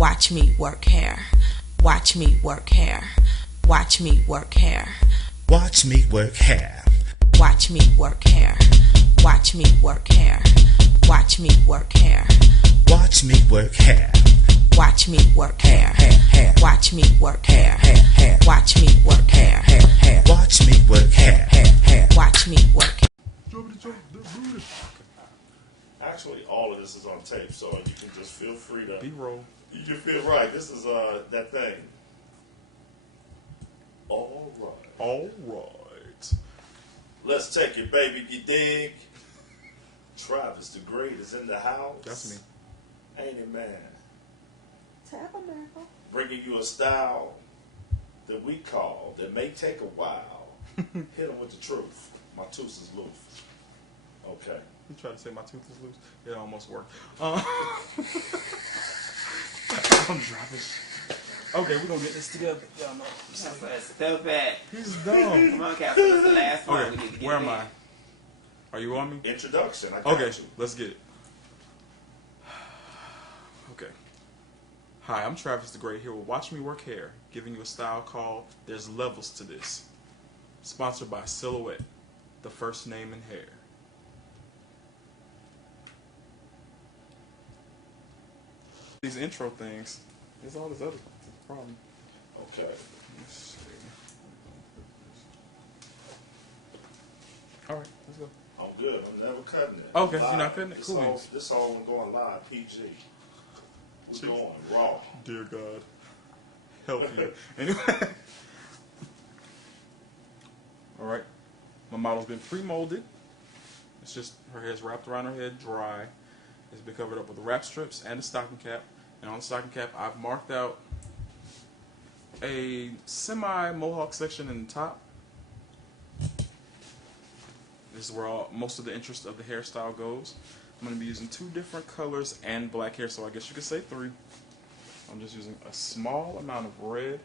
Watch me work hair. Watch me work hair. Watch me work hair. Watch me work hair. Watch me work hair. Watch me work hair. Watch me work hair. Watch me work hair. Watch me work hair. Hair. Watch me work hair. Hair. Watch me work hair. Hair. Watch me work hair. Hair. Watch me work. Actually, all of this is on tape, so you can just feel free to. B-roll. You can feel right. This is that thing. All right. All right. Let's take it, baby. You dig? Travis the Great is in the house. That's me. Ain't it, man? Tabernacle. Bringing you a style that we call, that may take a while. Hit him with the truth. My tooth is loose. Okay. You tried to say my tooth is loose? It almost worked. I'm dropping. Okay, we're gonna get this together. Y'all know. So bad. He's dumb. Come on, Captain. This is the last one. Okay, We need to get where it am in. I? Are you on me? Introduction. I got Okay, you. let's get it. Okay. Hi, I'm Travis the Great here with Watch Me Work Hair, giving you a style called There's Levels to This. Sponsored by Silhouette, the first name in hair. These intro things, there's all this other problem. Okay. Let's see. Alright, let's go. I'm good. I'm never cutting it. Okay, Live. you're not cutting it? This Cool all, beans. this all we're going live, PG. We're Jeez. going raw. Dear God, help you. Anyway. Alright. My model's been pre-molded. It's just her hair's wrapped around her head, dry. It's been covered up with the wrap strips and a stocking cap. And on the stocking cap, I've marked out a semi-mohawk section in the top. This is where most of the interest of the hairstyle goes. I'm going to be using 2 different colors and black hair, so I guess you could say 3. I'm just using a small amount of red.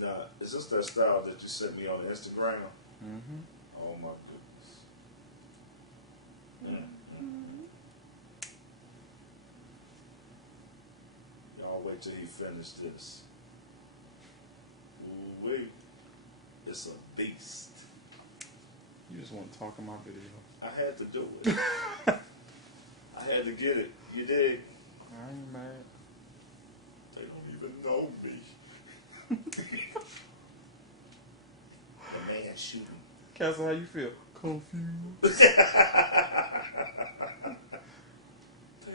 Now, is this that style that you sent me on Instagram? Mm-hmm. Oh my goodness. Y'all wait till he finishes this. Ooh wait. It's a beast. You just want to talk in my video. I had to do it. I had to get it. You dig? I ain't mad. They don't even know me. The man shooting. Castle, how you feel? Confused. They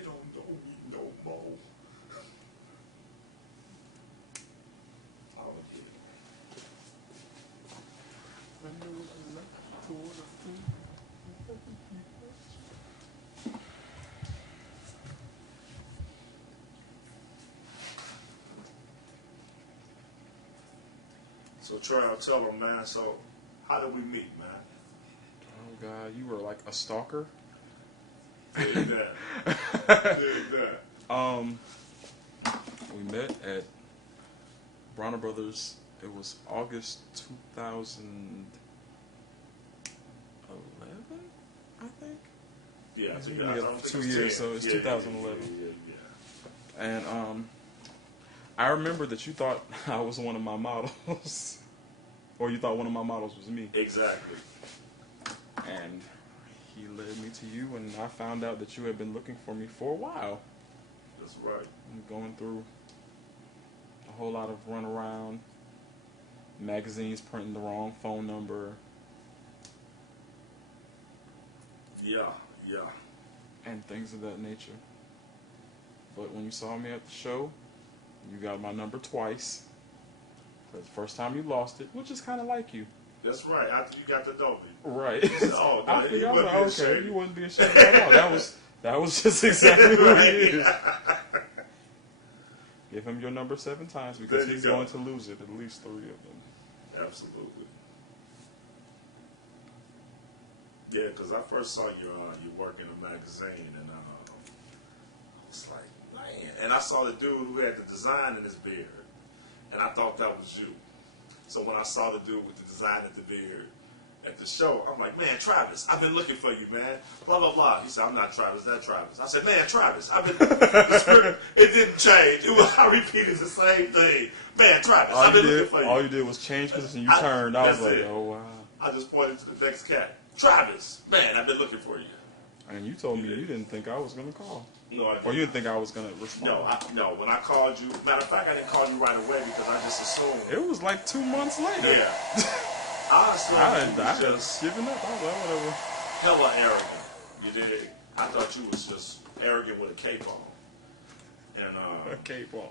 don't know me no more. I'll get it. So Troy, tell them, man, so how did we meet, man? Oh God, you were like a stalker. Dig that. Dig that. We met at Bronner Brothers. It was August 2011, I think. Yeah, It's so been guys, I like don't think 2 it's years, 10. so it's Yeah, 2011. Yeah. And I remember that you thought I was one of my models, or you thought one of my models was me. Exactly. And he led me to you, and I found out that you had been looking for me for a while. That's right. I'm going through a whole lot of runaround, magazines printing the wrong phone number, Yeah. and things of that nature. But when you saw me at the show, you got my number twice. Because the first time you lost it, which is kind of like you. That's right. After you got to know me. Right. Oh, I no, figured, you I was wasn't like, being okay, shady. you wouldn't be ashamed at all. That was just exactly who he is. Give him your number 7 times because There you he's go. going to lose it, at least 3 of them. Absolutely. Yeah, because I first saw your work in a magazine, and I was like, man. And I saw the dude who had the design in his beard, and I thought that was you. So when I saw the dude with the design of the beard at the show, I'm like, man, Travis, I've been looking for you, man. Blah, blah, blah. He said, I'm not Travis, that's Travis. I said, man, Travis, I've been, the script, it didn't change. I repeated the same thing. Man, Travis, I've been looking for you. All you did was change position. You turned. I was that's like, it. oh, wow. I just pointed to the next cat. Travis, man, I've been looking for you. And you told me you didn't think I was going to call. No, I didn't. Or you didn't think I was going to respond. No, when I called you, matter of fact, I didn't call you right away because I just assumed. It was like 2 months later. Yeah. Honestly, I you had was just given up. I was like, whatever. hella arrogant. You did. I thought you was just arrogant with a cape on. And A cape on.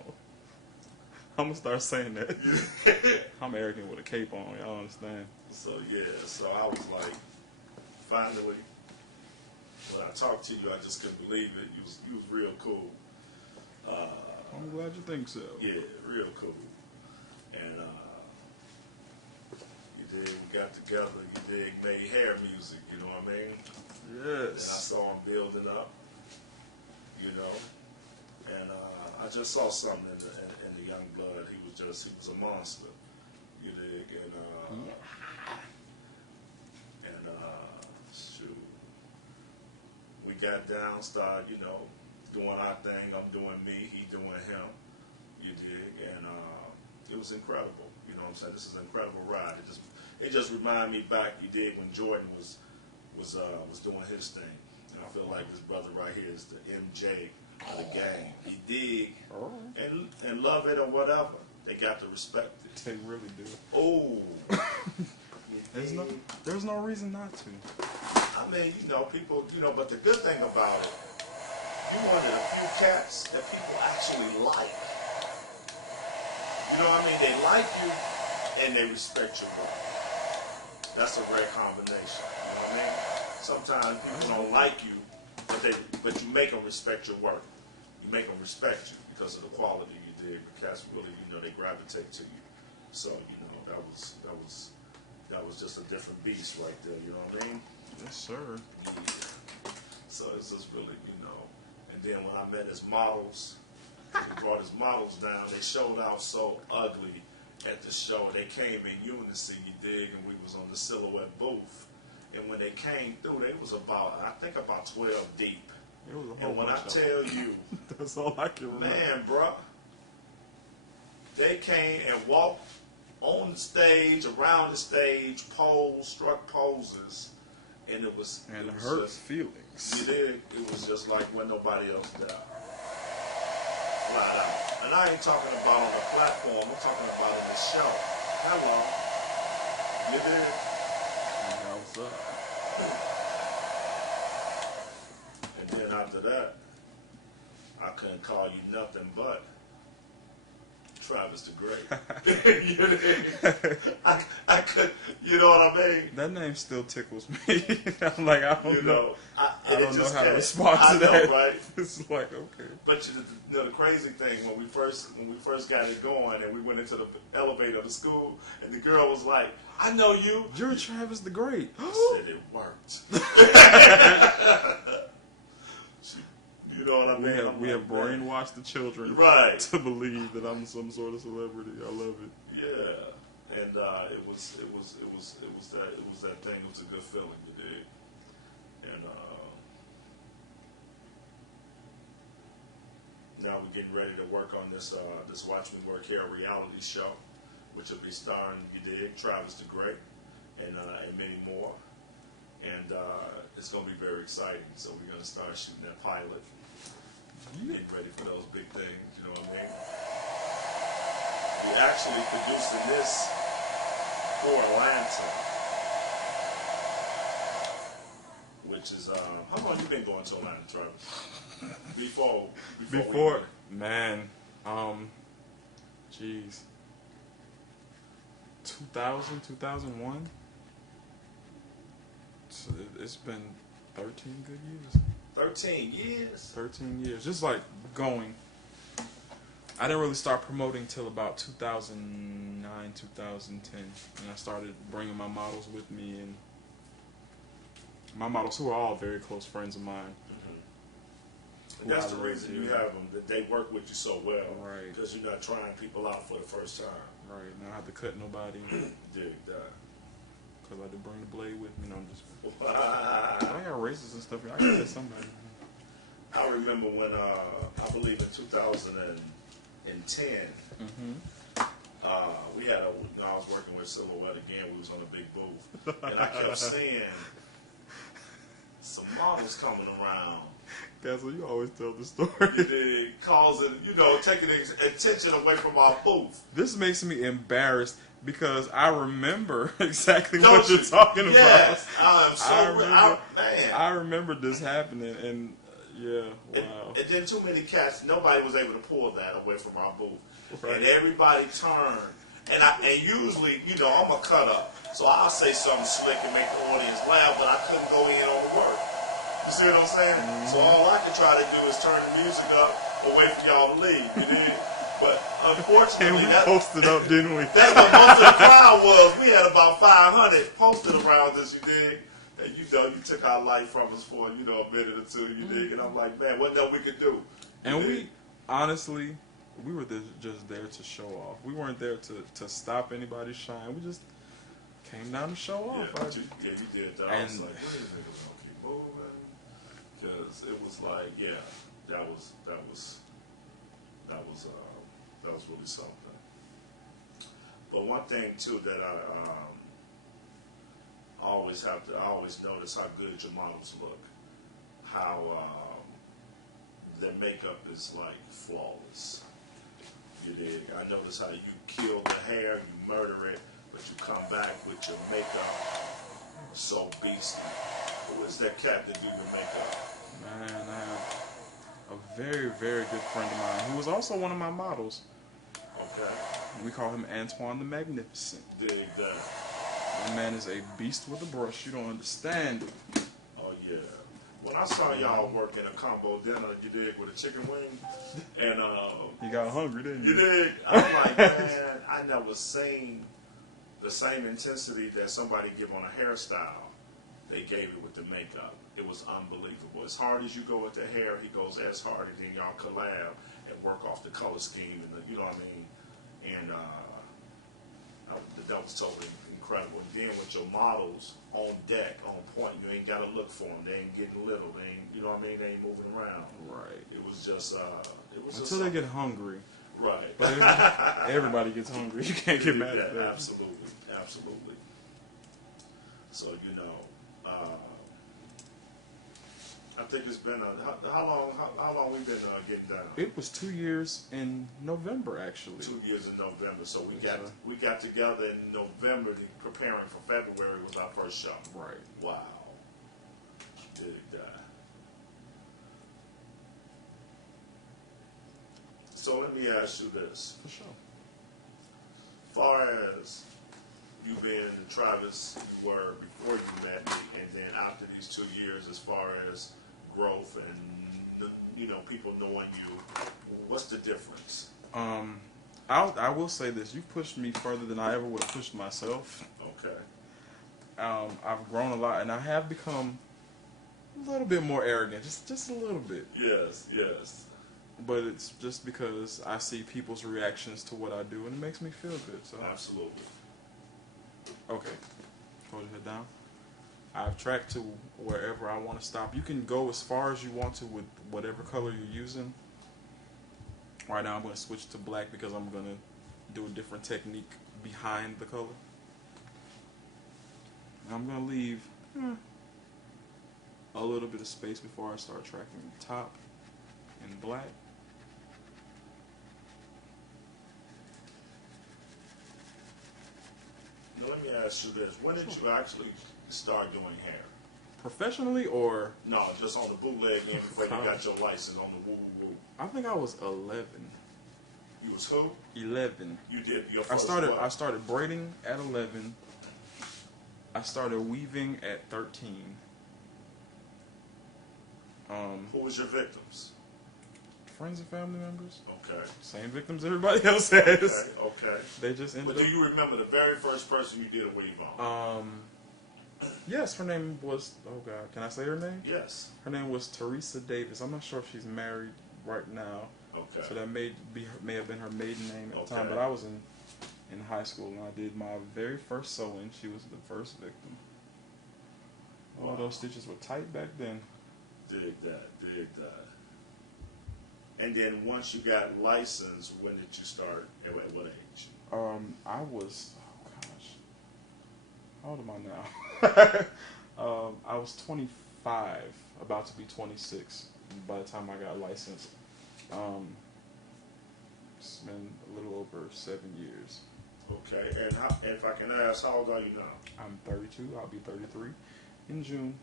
I'm going to start saying that. I'm arrogant with a cape on. Y'all understand? so yeah, so I was like, finally, when I talked to you, I just couldn't believe it. You was real cool. I'm glad you think so. Yeah, real cool. And you dig, we got together, you dig, made hair music, you know what I mean? And I Yes. saw him building up, you know, and I just saw something in the young blood. He was a monster, you dig, and shoot, we got down, started, you know, doing our thing. I'm doing me, he doing him, you dig, and it was incredible. You know what I'm saying? This is an incredible ride. It just reminded me back, you dig, when Jordan was doing his thing. And I feel like this brother right here is the MJ of the game. He dig, All right. and love it or whatever. They got to respect it. They really do. Oh, There's no reason not to. I mean, you know, people, you know, but the good thing about it, you one of the few cats that people actually like. You know what I mean? They like you and they respect your work. That's a rare combination. You know what I mean? Sometimes people don't like you, but you make them respect your work. You make them respect you because of the quality you did. The cats really, you know, they gravitate to you. So, you know, that was just a different beast right there. You know what I mean? Yes, sir. Yeah. So it's just really, you know. And then when I met his models, he brought his models down. They showed out so ugly at the show. They came in unison, you dig, and we was on the silhouette booth. And when they came through, they was about 12 deep. It was a whole And when I bunch of tell you, that's all I can remember. man, bruh, they came and walked on the stage, around the stage, struck poses, and it was And it was hurt just, feelings. you did. It was just like when nobody else died. Flat out. And I ain't talking about on the platform. I'm talking about in the show. Hello. You did. Yeah, what's up? And then after that, I couldn't call you nothing but Travis the Great. You did. I could. You know what I mean? That name still tickles me. I'm like, I don't You know. know. I don't know how to respond to I know, that. right? It's like, okay. But you know, the crazy thing, when we first got it going and we went into the elevator of the school, and the girl was like, I know you. You're Travis the Great. I said it worked. You know what I mean? We have brainwashed the children Right. to believe that I'm some sort of celebrity. I love it. Yeah. And it was that thing. It was a good feeling, you did. And now we're getting ready to work on this Watch Me Work Here reality show, which will be starring, you did, Travis the Great, and many more. And it's going to be very exciting. So we're going to start shooting that pilot, getting ready for those big things. You know what I mean? We're actually producing this for Atlanta, which is how long you been going to Atlanta, Travis? Before man, jeez, 2000, 2001. So it's been 13 good years. 13 years. 13 years, just like going. I didn't really start promoting till about 2009, 2010, and I started bringing my models with me and my models, who are all very close friends of mine. And that's the reason you have them, that they work with you so well. Right. Because you're not trying people out for the first time. Right. And I don't have to cut nobody. Dig that. Because I did bring the blade with me. No, I'm just. I got razors and stuff. I can cut somebody. I remember when, I believe in 2010, we had I was working with Silhouette again. We was on a big booth. And I kept seeing some models coming around. Castle, you always tell the story. Causing, taking the attention away from our booth. This makes me embarrassed because I remember exactly Don't what you're you? talking Yes, about. I'm so man. I remember this happening, and yeah, wow. And then too many cats. Nobody was able to pull that away from our booth, Right. and everybody turned. And usually, I'm a cut up, so I'll say something slick and make the audience laugh, but I couldn't go in on the work. You see what I'm saying? Mm-hmm. So all I could try to do is turn the music up and wait for y'all to leave. You know? But unfortunately, And we posted up, didn't we? that's what most of the crowd was. We had about 500 posted around us, you dig? And you took our life from us for, a minute or two, you dig? And I'm like, man, what else we could do? And we, honestly, we were just there to show off. We weren't there to stop anybody's shine. We just came down to show off. You did that. I was like, these niggas gonna keep moving. Because it was like, yeah, that was really something. But one thing too that I always notice how good your models look, how their makeup is like flawless. You dig? I notice how you kill the hair, you murder it, but you come back with your makeup so beastly. Who is that cat that do your makeup? Man, I have a very, very good friend of mine who was also one of my models. Okay. We call him Antoine the Magnificent. Dig that. The man is a beast with a brush. You don't understand it. Oh yeah. When I saw y'all work in a combo dinner, you dig, with a chicken wing, and You got hungry, didn't you you? dig? I'm like, man, I never seen the same intensity that somebody give on a hairstyle. They gave it with the makeup. It was unbelievable. As hard as you go with the hair, he goes as hard, and then y'all collab and work off the color scheme, and you know what I mean? And that was totally incredible. And then with your models on deck, on point, you ain't got to look for them. They ain't getting little. They ain't, you know what I mean? They ain't moving around. Right. It was just, Until they get hungry. right. But everybody gets hungry. You can't get mad at that. Absolutely, absolutely. So I think it's been how long we been getting down? It was 2 years in November, actually. 2 years in November. So Yes, we got together in November, preparing for February was our first show. Right. Wow. Dig that. So let me ask you this. For sure. Far as you being Travis you were before you met me, and then after these 2 years, as far as growth and people knowing you, what's the difference? I will say this: you pushed me further than I ever would have pushed myself. Okay. I've grown a lot, and I have become a little bit more arrogant, just a little bit. Yes, yes. But it's just because I see people's reactions to what I do, and it makes me feel good. So Absolutely. okay, hold your head down. I've tracked to wherever I want to stop. You can go as far as you want to with whatever color you're using. Right now I'm going to switch to black because I'm going to do a different technique behind the color. I'm going to leave a little bit of space before I start tracking the top in black. Now let me ask you this. When did you actually start doing hair? Professionally or? No, just on the bootleg end before you got your license on the woo-woo-woo. I think I was 11. You was who? 11. You did your I first started braiding at 11. I started weaving at 13. Who was your victims? Friends and family members. Okay. Same victims everybody else has. Okay. They just ended But up. do you remember the very first person you did a weave on? Yes, her name was. Oh God, can I say her name? Yes. Her name was Teresa Davis. I'm not sure if she's married right now. Okay. So that may have been her maiden name at the time. Okay. But I was in high school and I did my very first sewing. She was the first victim. Wow. Oh, those stitches were tight back then. Dig that. Dig that. And then once you got licensed, when did you start? At what age? I was. Oh gosh. How old am I now? I was 25, about to be 26 by the time I got licensed. It's been a little over 7 years. Okay, and if I can ask, how old are you now? I'm 32. I'll be 33 in June,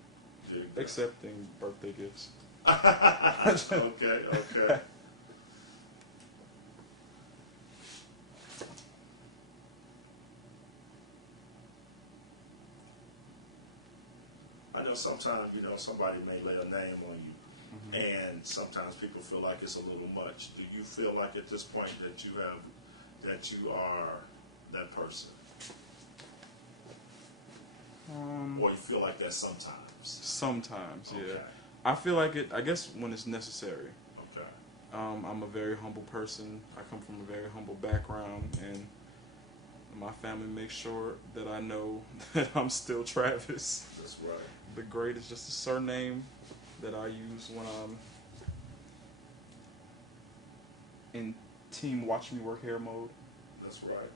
Dig that. accepting birthday gifts. Okay, okay. I know sometimes, somebody may lay a name on you, and sometimes people feel like it's a little much. Do you feel like at this point that you are that person? Or you feel like that sometimes? Sometimes, yeah. Okay. I feel like it. I guess when it's necessary. Okay. I'm a very humble person. I come from a very humble background, and my family makes sure that I know that I'm still Travis. That's right. The Great is just a surname that I use when I'm in team watch me work hair mode. That's right.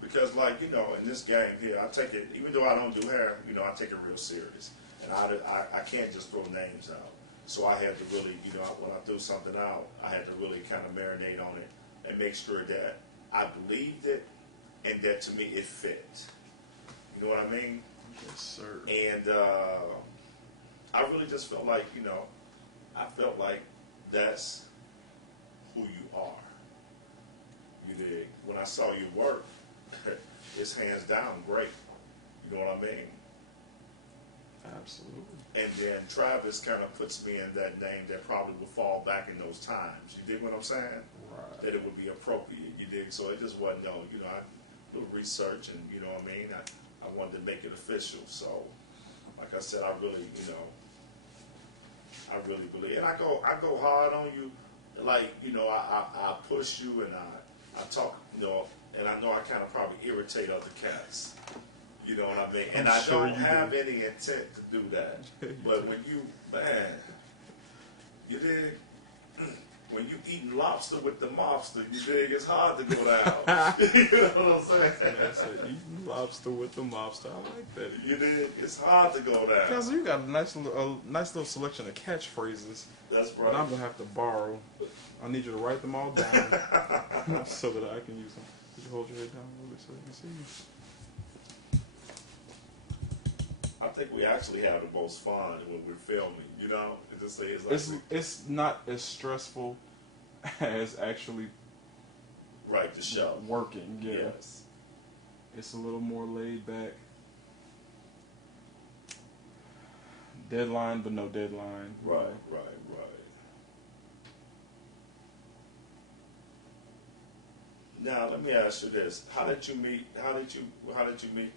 Because, in this game here, I take it, even though I don't do hair, I take it real serious. And I can't just throw names out. So I had to really, when I threw something out, I had to really kind of marinate on it and make sure that I believed it and that to me it fit. You know what I mean? Yes, sir. And I really just felt like, I felt like that's who you are. You dig? When I saw your work, it's hands down great. You know what I mean? Absolutely. And then Travis kind of puts me in that name that probably would fall back in those times. You dig what I'm saying? Right. That it would be appropriate. You dig? So it just wasn't I do research and you know what I mean? I wanted to make it official. So like I said, I really believe, and I go hard on you. Like, I push you and I talk, and I know I kind of probably irritate other cats. You know what I mean? And I sure don't have any intent to do that. But when you dig? When you eating lobster with the mobster, you dig? It's hard to go down. You know what I'm saying? That's it. Eating lobster with the mobster. I like that. You dig? It's hard to go down. Cousin, you got a nice little selection of catchphrases. That's But right. I'm gonna have to borrow. I need you to write them all down so that I can use them. Could you hold your head down a little bit so I can see you? I think we actually have the most fun when we're filming. It's not as stressful as actually right, the show. working. Yeah. Yes. It's a little more laid back. Deadline, but no deadline. Right. Now let me ask you this: How did you meet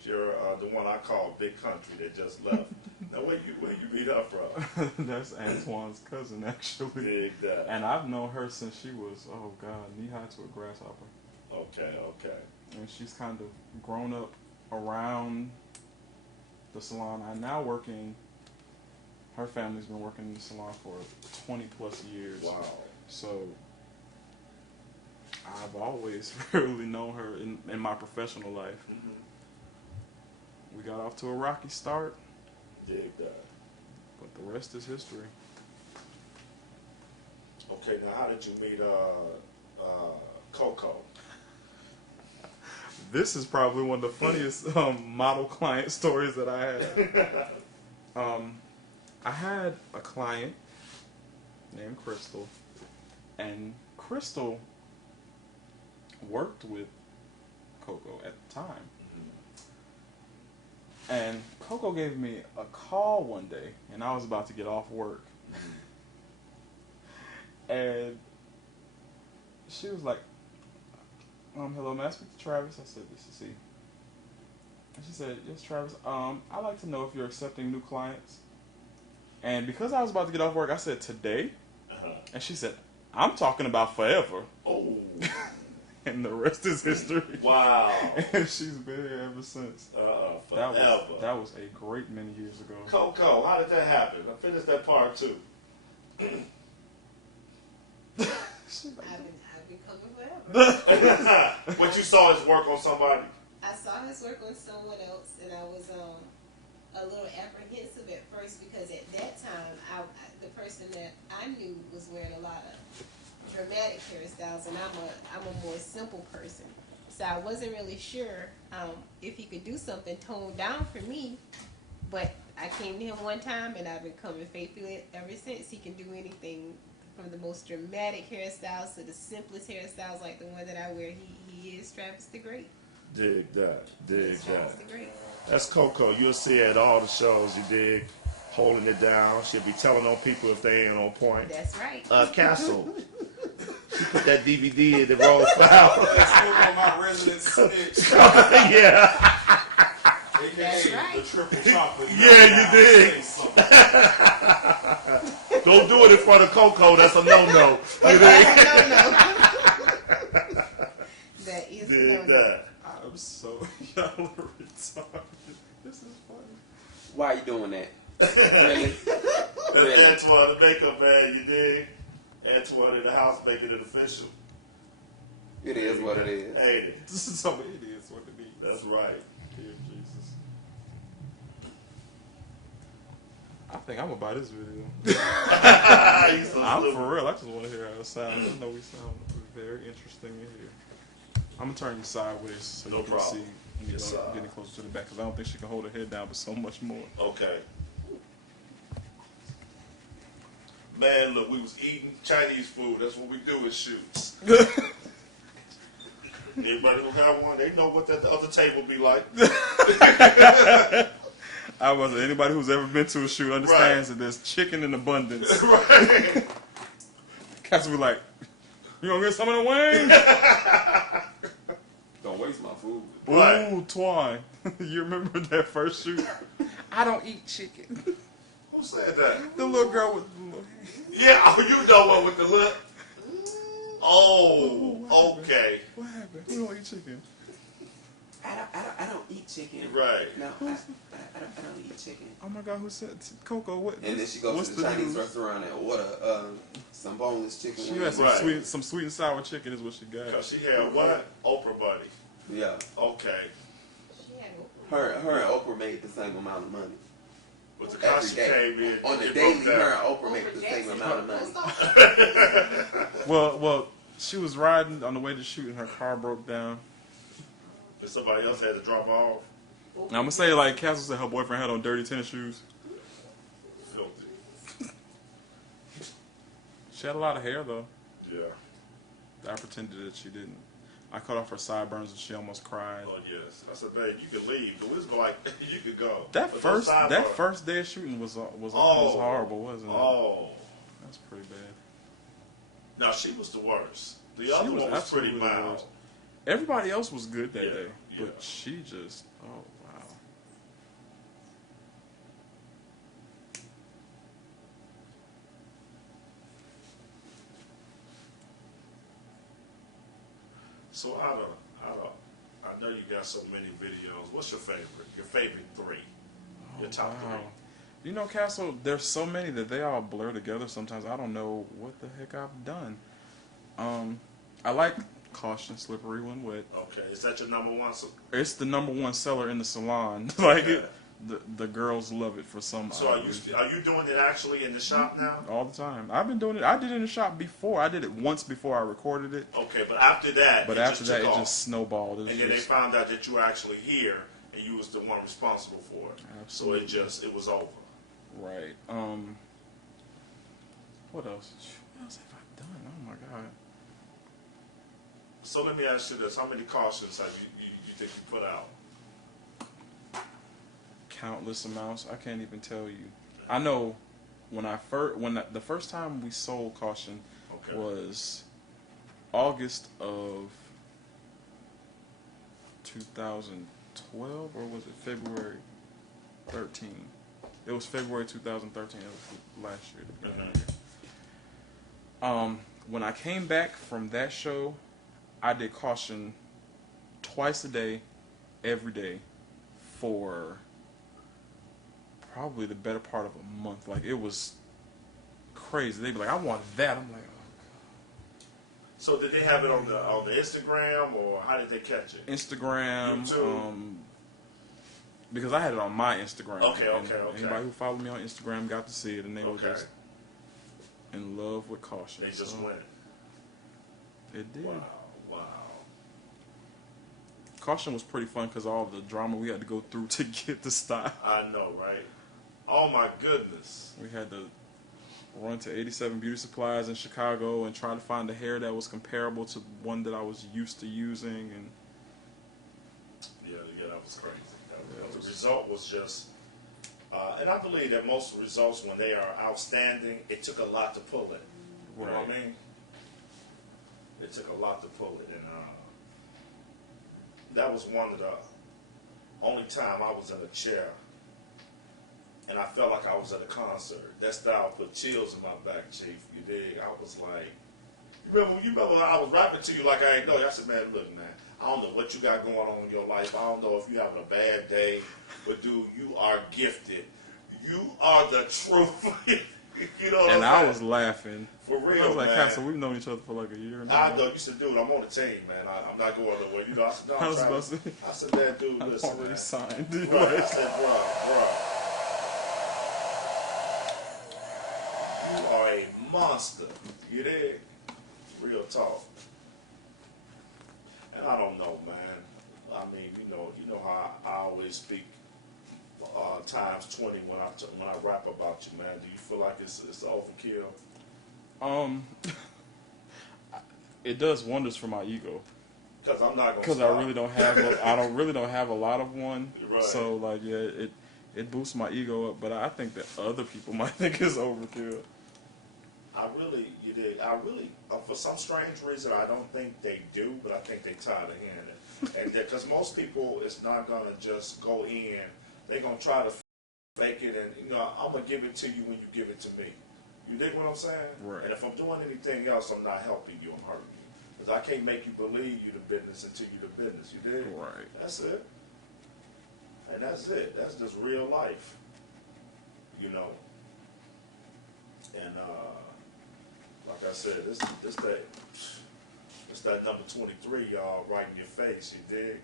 your the one I call Big Country that just left? Now where you meet her from? That's Antoine's cousin, actually. Big that. And I've known her since she was, oh God, knee high to a grasshopper. Okay. And she's kind of grown up around the salon I now work in. Her family's been working in the salon for 20 plus years. Wow. So I've always really known her in my professional life. Mm-hmm. We got off to a rocky start, Dig that. but the rest is history. Okay, now how did you meet Coco? This is probably one of the funniest model client stories that I had. I had a client named Crystal, and Crystal worked with Coco at the time. And Coco gave me a call one day, and I was about to get off work. And she was like, hello, may I speak to Travis? I said, this is he. And she said, yes, Travis. I'd like to know if you're accepting new clients. And because I was about to get off work, I said, today? And she said, I'm talking about forever. Oh. And the rest is history. Wow. And she's been here ever since. Forever. That was a great many years ago. Coco, how did that happen? I finished that part too. I've been coming forever. But you saw his work on somebody? I saw his work on someone else, and I was a little apprehensive at first because at that time, the person that I knew was wearing a lot of dramatic hairstyles, and I'm a more simple person, so I wasn't really sure if he could do something toned down for me. But I came to him one time, and I've been coming faithfully ever since. He can do anything from the most dramatic hairstyles to the simplest hairstyles, like the one that I wear. He is Travis the Great. Dig that. Dig Travis that. the Great. That's Coco. You'll see her at all the shows, you dig. Holding it down. She'll be telling on people if they ain't on point. That's right. Castle. She put that DVD in the wrong file. On my resident snitch. Yeah. That's right. The triple chocolate. Yeah, you dig. Don't do it in front of Coco. That's a no-no. You dig? That is Dig no. that. I'm so y'all are retarded. This is funny. Why are you doing that? Really? Really? Antoine, the makeup man, you dig? Antoine in the house making it official. It is what it is. Ain't it? This is so it is what it is. That's right. Dear Jesus. I think I'm gonna buy this video. You so I'm stupid. for real. I just want to hear how it sounds. I know we sound very interesting in here. I'm gonna turn you sideways so No you can problem. see when you Yes, go sir. getting closer to the back because I don't think she can hold her head down, but so much more. Okay. Man, look, we was eating Chinese food. That's what we do at shoots. Anybody who have one, they know what that the other table be like. I wasn't. Anybody who's ever been to a shoot understands that there's chicken in abundance. Right. Cats will be like, "You gonna get some of the wings?" Don't waste my food. Right. Ooh, Twine. You remember that first shoot? I don't eat chicken. Who said that? The little girl with the little... Yeah, oh, you know what with the lip. Oh, okay. What happened? Who don't eat chicken? I don't eat chicken. Right. No, I don't eat chicken. Oh my God, who said Coco? What? And then she goes what's to the Chinese news? restaurant and order some boneless chicken. She wings. had some Right. sweet and sour chicken is what she got. Because she had what? Oprah Buddy. Yeah. Okay. She had Oprah. Her and Oprah made the same amount of money. But the cost she Every came day. in. On the it daily, broke her down. and Oprah make the same amount of money. Well, she was riding on the way to shoot and her car broke down. And somebody else had to drop off. And I'm gonna say like Castle said her boyfriend had on dirty tennis shoes. Filthy. She had a lot of hair though. Yeah. I pretended that she didn't. I cut off her sideburns and she almost cried. Oh, yes. I said, babe, you could leave. The was like, you could go. That But first those that sideburns- first day of shooting was almost Oh. horrible, wasn't it? Oh. That's pretty bad. Now, she was the worst. The She other was one was pretty absolutely the mild. worst. Everybody else was good that Yeah, day, yeah. but she just wow. So I know you got so many videos. What's your favorite? Your favorite three? Your top Wow. You know, Castle, there's so many that they all blur together sometimes. I don't know what the heck I've done. I like Caution, Slippery When Wet. three? Okay. Is that your number one? So It's the #1 seller in the salon. Like Okay. the girls love it for some are odd reason. you doing it actually in the shop now? All the time. I've been doing it. I did it in the shop before. I did it once before I recorded it. Okay, but after that, But it after just that, took it off. just snowballed. It's And then they just- found out that you were actually here and you was the one responsible for it. Absolutely. So it was over. Right. What else? What else have I done? Oh my God. So let me ask you this: how many cautions have you think you put out? Countless amounts. I can't even tell you. I know when the first time we sold Caution Okay. was August of 2012 or was it February 13? It was February 2013. It was last year. The beginning of the year. When I came back from that show, I did caution twice a day, every day, for probably the better part of a month. Like, it was crazy. They'd be like, I want that. I'm like, oh. So did they have it on the Instagram, or how did they catch it? Instagram, YouTube? because I had it on my Instagram. Okay. Anybody who followed me on Instagram got to see it, and they were Okay. just in love with caution. They just went. It did. Wow. Caution was pretty fun because all the drama we had to go through to get the style. I know, right? Oh my goodness. We had to run to 87 Beauty Supplies in Chicago and try to find a hair that was comparable to one that I was used to using. And Yeah, that was crazy. The result was just, and I believe that most results, when they are outstanding, it took a lot to pull it. You know what I mean? It took a lot to pull it, and that was one of the only time I was in a chair and I felt like I was at a concert. That style put chills in my back, Chief. You dig? I was like, you remember I was rapping to you like I ain't know you. I said, man, look, man, I don't know what you got going on in your life. I don't know if you having a bad day, but dude, you are gifted. You are the truth. You know what I'm saying? I was laughing. For real, I was like, man. Castle, we've known each other for like a year now. I know. You said, dude, I'm on the team, man. I'm not going nowhere. You know, I said, no, I was about to say, I said, man, dude, I'm listen, already man. signed. Right. I said, bro, you are a monster. You there? Real talk. And I don't know, man. I mean, you know how I always speak times 20 when I rap about you, man. Do you feel like it's overkill? It does wonders for my ego. Because I'm not gonna. Because I really don't have. I don't have a lot of one. Right. So like, yeah, it boosts my ego up. But I think that other people might think it's overkill. For some strange reason, I don't think they do, but I think they tired of hearing it. And because most people, it's not gonna just go in. They're gonna try to fake it, and I'm gonna give it to you when you give it to me. You dig what I'm saying? Right. And if I'm doing anything else, I'm not helping you. I'm hurting you. Because I can't make you believe you the business until you the business. You dig? Right. That's it. And that's it. That's just real life. And like I said, this that number 23, y'all, right in your face. You dig?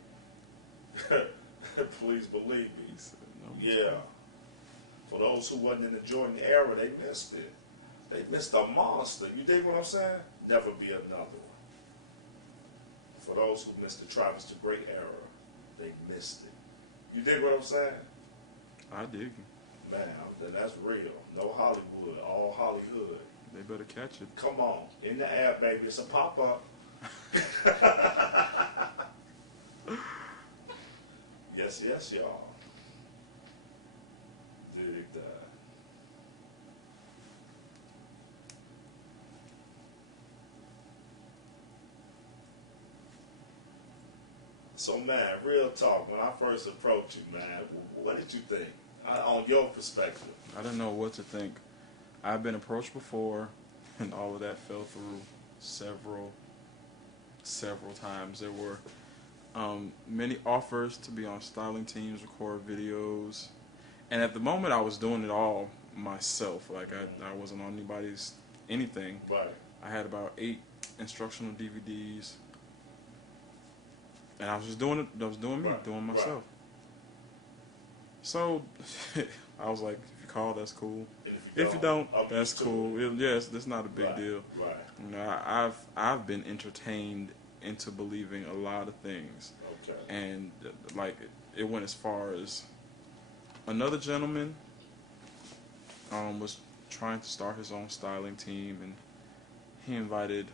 Please believe me. Yeah. For those who wasn't in the Jordan era, they missed it. They missed a monster. You dig what I'm saying? Never be another one. For those who missed the Travis the Great era, they missed it. You dig what I'm saying? I dig. Man, then that's real. No Hollywood, all Hollywood. They better catch it. Come on. In the air, baby. It's a pop-up. Yes, y'all. Dig that. So, man, real talk. When I first approached you, man, what did you think? On your perspective. I didn't know what to think. I've been approached before, and all of that fell through several times. There were many offers to be on styling teams, record videos, and at the moment I was doing it all myself. Like I wasn't on anything. Right. I had about 8 instructional DVDs, and I was just doing it. I was doing me, doing myself. Right. So I was like, if you call, that's cool. If you don't, that's cool. Yes, that's not a big deal. Right. I've been entertained into believing a lot of things. Okay. And like it went as far as another gentleman was trying to start his own styling team, and he invited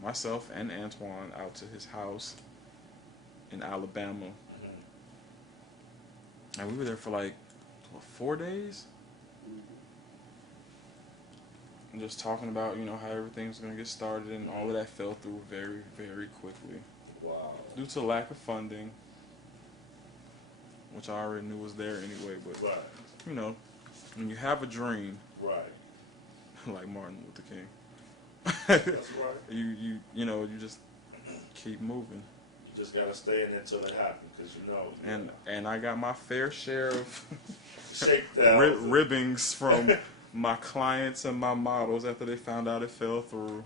myself and Antoine out to his house in Alabama. And we were there for like 4 days, and just talking about how everything's gonna get started, and all of that fell through very, very quickly. Wow. due to lack of funding, which I already knew was there anyway. But Right. you know, when you have a dream, Right. like Martin Luther King, That's right. you know, you just keep moving. You just gotta stay in until it happens, because you know. And I got my fair share of Shakedowns. ribbings from my clients and my models after they found out it fell through.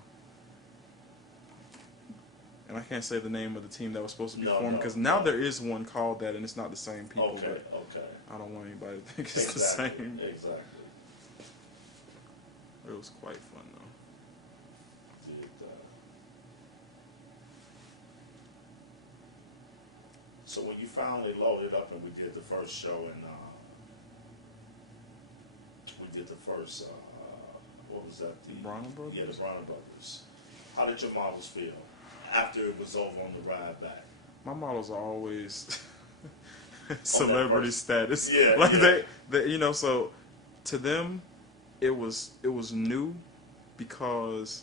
And I can't say the name of the team that was supposed to be formed, because now there is one called that, and it's not the same people. Okay. But Okay. I don't want anybody to think it's the Exactly. same. Exactly. It was quite fun though. Did, so when you finally loaded up and we did the first show, and we did the first, what was that? The Bronner Brothers? Yeah, the Bronner Brothers. How did your models feel after it was over on the ride back? My models are always celebrity status. Yeah, like yeah. they, you know, so to them, it was new because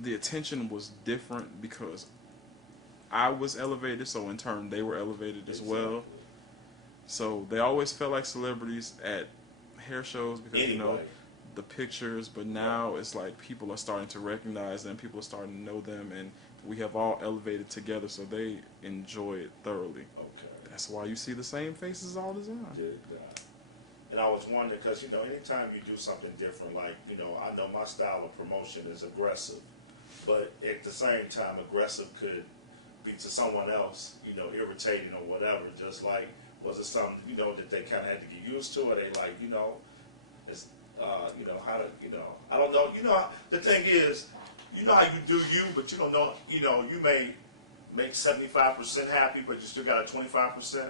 the attention was different because I was elevated, so in turn they were elevated as well. So they always felt like celebrities at hair shows because you know the pictures, but now it's like people are starting to recognize them, people are starting to know them, and we have all elevated together, so they enjoy it thoroughly. Okay. That's why you see the same faces all the time. Did, and I was wondering, because, you know, anytime you do something different, like, you know, I know my style of promotion is aggressive, but at the same time, aggressive could be to someone else, you know, irritating or whatever. Just like, was it something, you know, that they kind of had to get used to, or they like, you know, it's, you know, how to, you know, I don't know. You know, the thing is, you know how you do you, but you don't know, you know, you may make 75% happy, but you still got a 25%.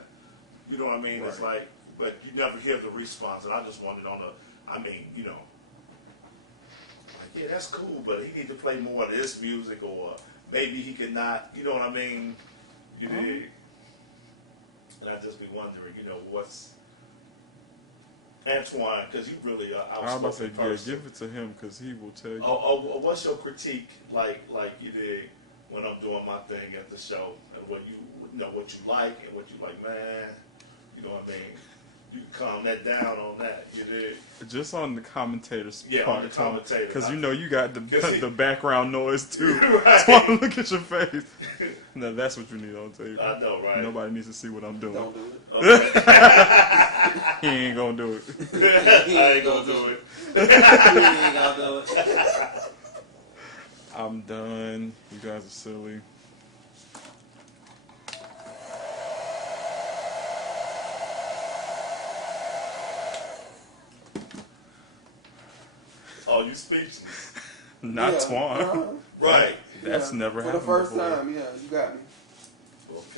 You know what I mean? Right. It's like, but you never hear the response. And I just wanted on the, I mean, you know, like, yeah, that's cool, but he need to play more of this music, or maybe he could not, you know what I mean? You dig? And I just be wondering, you know, what's Antoine, because you really I was about to say, yeah, person. give it to him because he will tell you. Oh, what's your critique like you did when I'm doing my thing at the show, and what you know, what you like and what you like, man, you know what I mean? You can calm that down on that, you did. Just on the commentators Yeah, part, on the commentator. because you know you got the background noise too. Right. So I look at your face. No, that's what you need on tape. I know, right? Nobody needs to see what I'm doing. Don't do it. Okay. He ain't gonna do it. I ain't gonna do it. He ain't gonna do it. I'm done. You guys are silly. Oh, you speechless. Not Yeah, Twan. Right. That's never For happened the first before. time, yeah, you got me.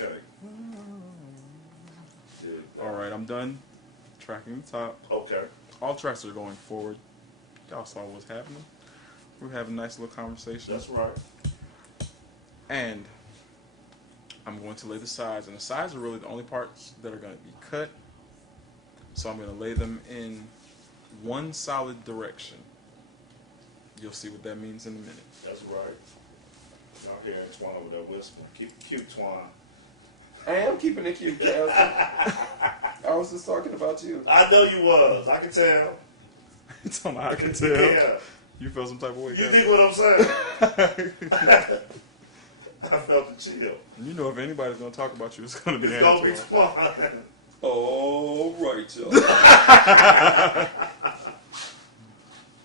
Okay. All right, I'm done tracking the top. Okay. All tracks are going forward. Y'all saw what's happening. We're having a nice little conversation. That's right. And I'm going to lay the sides. And the sides are really the only parts that are going to be cut. So I'm going to lay them in one solid direction. You'll see what that means in a minute. That's right. Y'all hear Twan over there whispering. Keep it cute, Twan. I am keeping it cute, Kelsey. I was just talking about you. I know you was. I can tell. It's on I can tell. Yeah. You felt some type of way. You Gabby. think what I'm saying? I felt the chill. You know, if anybody's going to talk about you, it's going to be It's gonna be Antoine. Twan. All right, y'all.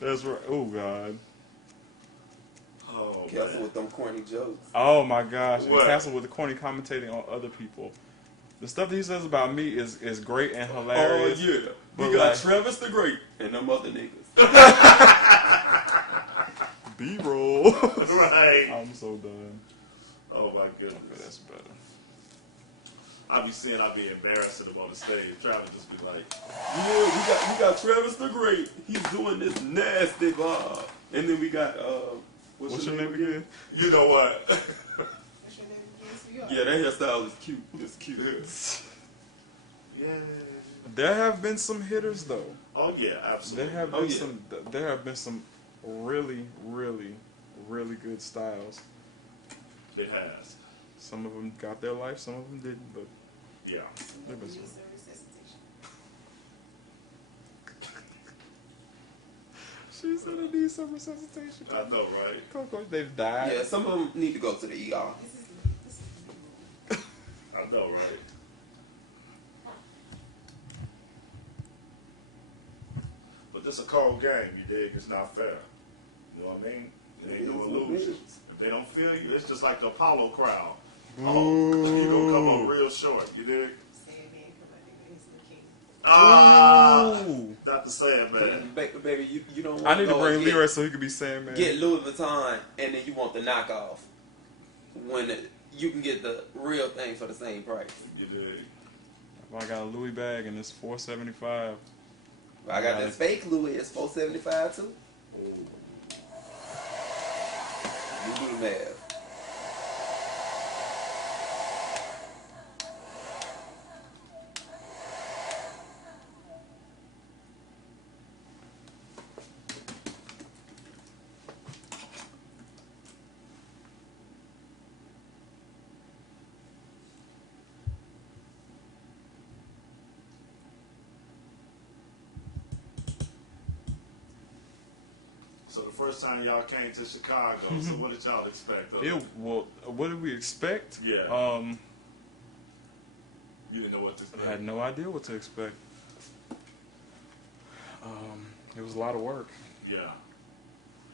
That's right. Oh, God. Oh, Careful man. with them corny jokes. Oh, my gosh. And What? Castle with the corny commentating on other people. The stuff that he says about me is great and hilarious. Oh, yeah. But We got like- Travis the Great and them other niggas. B-roll. Right. I'm so done. Oh, my Okay, goodness. that's better. I be seeing I be embarrassing him on the stage. Travis just be like, Yeah, we got Travis the Great. He's doing this nasty vibe. And then we got What's your name again? you know what? What's your name again? So you are- Yeah, that hairstyle is cute. It's cute. Yeah. There have been some hitters though. Oh yeah, absolutely. There have been some really, really, really good styles. It has. Some of them got their life, some of them didn't, but Yeah. there was Use the resuscitation. she said I need some resuscitation. I know, right? Coach, they've died. Yeah, some of them need to go to the ER. This is I know, right? But this a cold game, you dig? It's not fair. You know what I mean? It ain't no illusions. If they don't feel you, it's just like the Apollo crowd. Oh, you gonna come up real short, you dig? Sandman come out there, he's the king. Ah, Ooh. not the Sandman. Baby, you don't want I need to go bring and Leroy so he could be saying, man. get Louis Vuitton and then you want the knockoff when you can get the real thing for the same price. You dig? If I got a Louis bag and it's $475. I got this fake Louis, it's $475 too. Ooh. You do the math. So the first time y'all came to Chicago, so what did y'all expect of it? Well, what did we expect? Yeah. You didn't know what to expect. I had no idea what to expect. It was a lot of work. Yeah.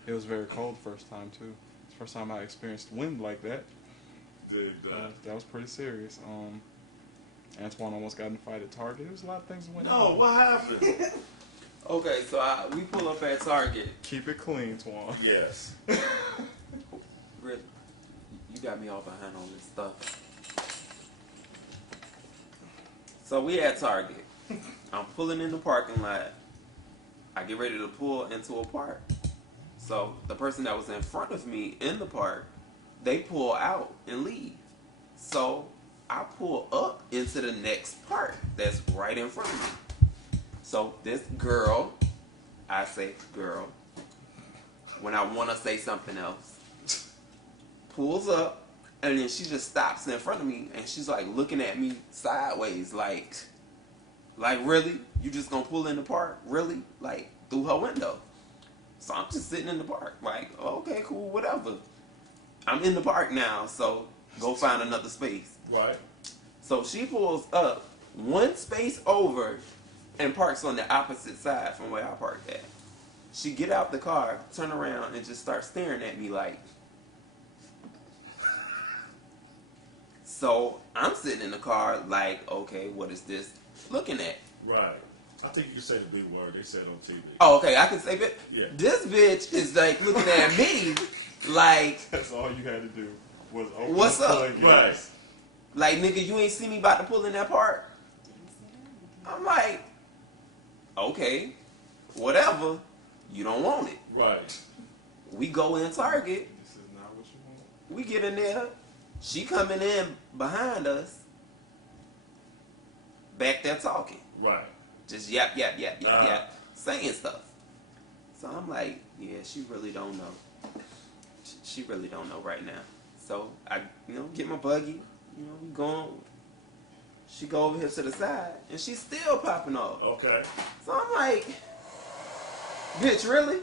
It was very cold the first time too. It's the first time I experienced wind like that. Dig that. That was pretty serious. Antoine almost got in a fight at Target. There was a lot of things that went No, on. what happened? Okay, so we pull up at Target. Keep it clean, Twan. Yes. Really, you got me all behind on this stuff. So we at Target. I'm pulling in the parking lot. I get ready to pull into a park. So the person that was in front of me in the park, they pull out and leave. So I pull up into the next park that's right in front of me. So this girl, I say girl, when I want to say something else, pulls up, and then she just stops in front of me, and she's like looking at me sideways, like really? You just gonna pull in the park? Really? Like through her window. So I'm just sitting in the park, like, okay, cool, whatever. I'm in the park now, so go find another space. Right. So she pulls up one space over and parks on the opposite side from where I parked at. She get out the car, turn around, and just start staring at me like. So I'm sitting in the car like, okay, what is this looking at? Right. I think you can say the B word they said on TV. Oh, okay, I can say it. Yeah. This bitch is like looking at me like, That's all you had to do was open What's the up? floodgates. Right. nigga, you ain't see me about to pull in that park? I'm like, okay, whatever. You don't want it. Right. We go in Target. This is not what you want. We get in there. She coming in behind us. Back there talking. Right. Just yap, saying stuff. So I'm like, yeah, she really don't know. She really don't know right now. So I, get my buggy. We going. She go over here to the side, and she's still popping off. Okay. So I'm like, bitch, really?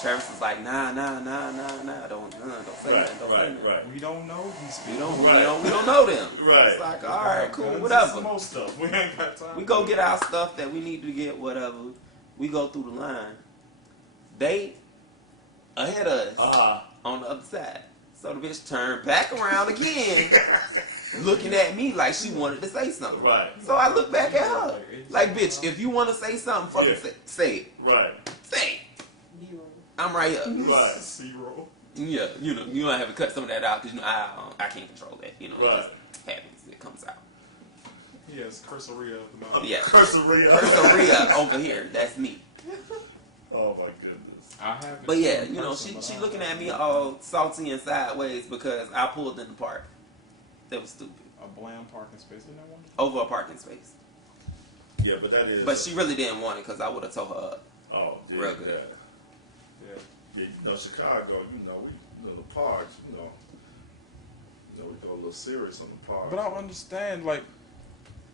Travis is like, nah, don't say Right, that, don't say right, that. right. We don't know these We people. don't, we don't know them. Right. It's like, all right, cool, Guns whatever. and Most stuff. We ain't got time. We go get our stuff that we need to get, whatever. We go through the line. They ahead of us on the other side. So the bitch turned back around again, looking at me like she wanted to say something. Right. So I look back at her. Like, bitch, if you want to say something, fucking say it. Right. Say it. B-roll. I'm right here. Right. Zero. Yeah, you might have to cut some of that out because I can't control that. It Right. just happens. It comes out. Yes, cursoria of the mouth. Yeah. Cursoria. Cursoria over here. That's me. Oh my goodness. I haven't. But yeah, seen her in person, she but looking I- at me all salty and sideways because I pulled in the park. That was stupid. A bland parking space. Isn't that one? Over a parking space. Yeah, but that is. But she really didn't want it because I would have told her up. Oh, yeah, Real good. Yeah, you know, Chicago. parts, you know, we go a little serious on the parts. But I don't understand, like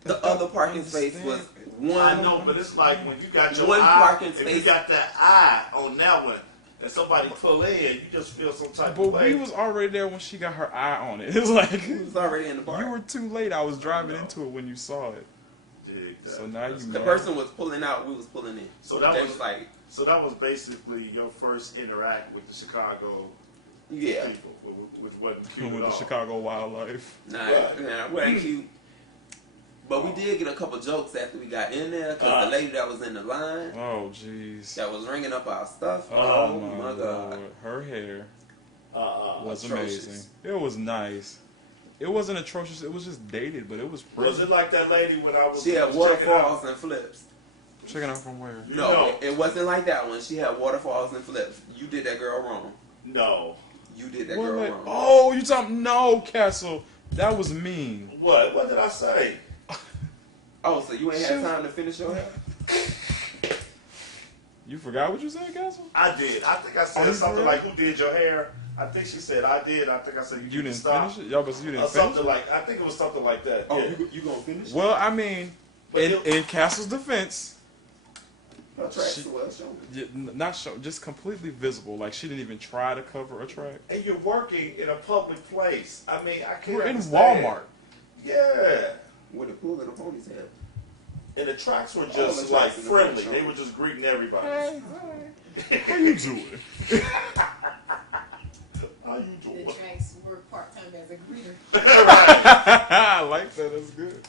The other parking space was one. I know, but it's like when you got your One eye, parking if space. you got that eye on that one, and somebody pull in, you just feel some type But of way. we was already there when she got her eye on it. It's like He was already in the park. you were too late. I was driving into it when you saw it. Dig that. So now you The mad. person was pulling out. We was pulling in. So that They was like, So that was basically your first interact with the Chicago yeah. people, which wasn't cute With at the all. Chicago wildlife. Nah, wasn't cute. But we did get a couple jokes after we got in there because the lady that was in the line Oh jeez. that was ringing up our stuff. Oh my God. Lord. Her hair was atrocious. amazing. It was nice. It wasn't atrocious. It was just dated, but it was pretty. Was it like that lady when I was She had checking out? waterfalls and flips. Checking out from where? No, No. it wasn't like that one. She had waterfalls and flips. You did that girl wrong. No. You did that What, girl what? wrong. Oh, you talking? No, Castle. That was mean. What? What did I say? Oh, so you ain't had time to finish your hair? You forgot what you said, Castle? I did. I think I Are said you something for like, "Who did your hair?" I think she said I did. I think I said You didn't stop. finish it? Y'all, but you Or didn't finish something it? like. I think it was something like that. Oh, yeah. you gonna finish? Well, I mean, But in Castle's defense, Her tracks well shown. not show, just completely visible. Like she didn't even try to cover a track. And you're working in a public place. I mean, I can't. We're in understand. Walmart. Yeah. With the pool and the pony's head. And the tracks were the just tracks like in the friendly. front They were just greeting everybody. Hey, how you doing? How you The doing? tracks work part time as a greeter. I like that. That's good.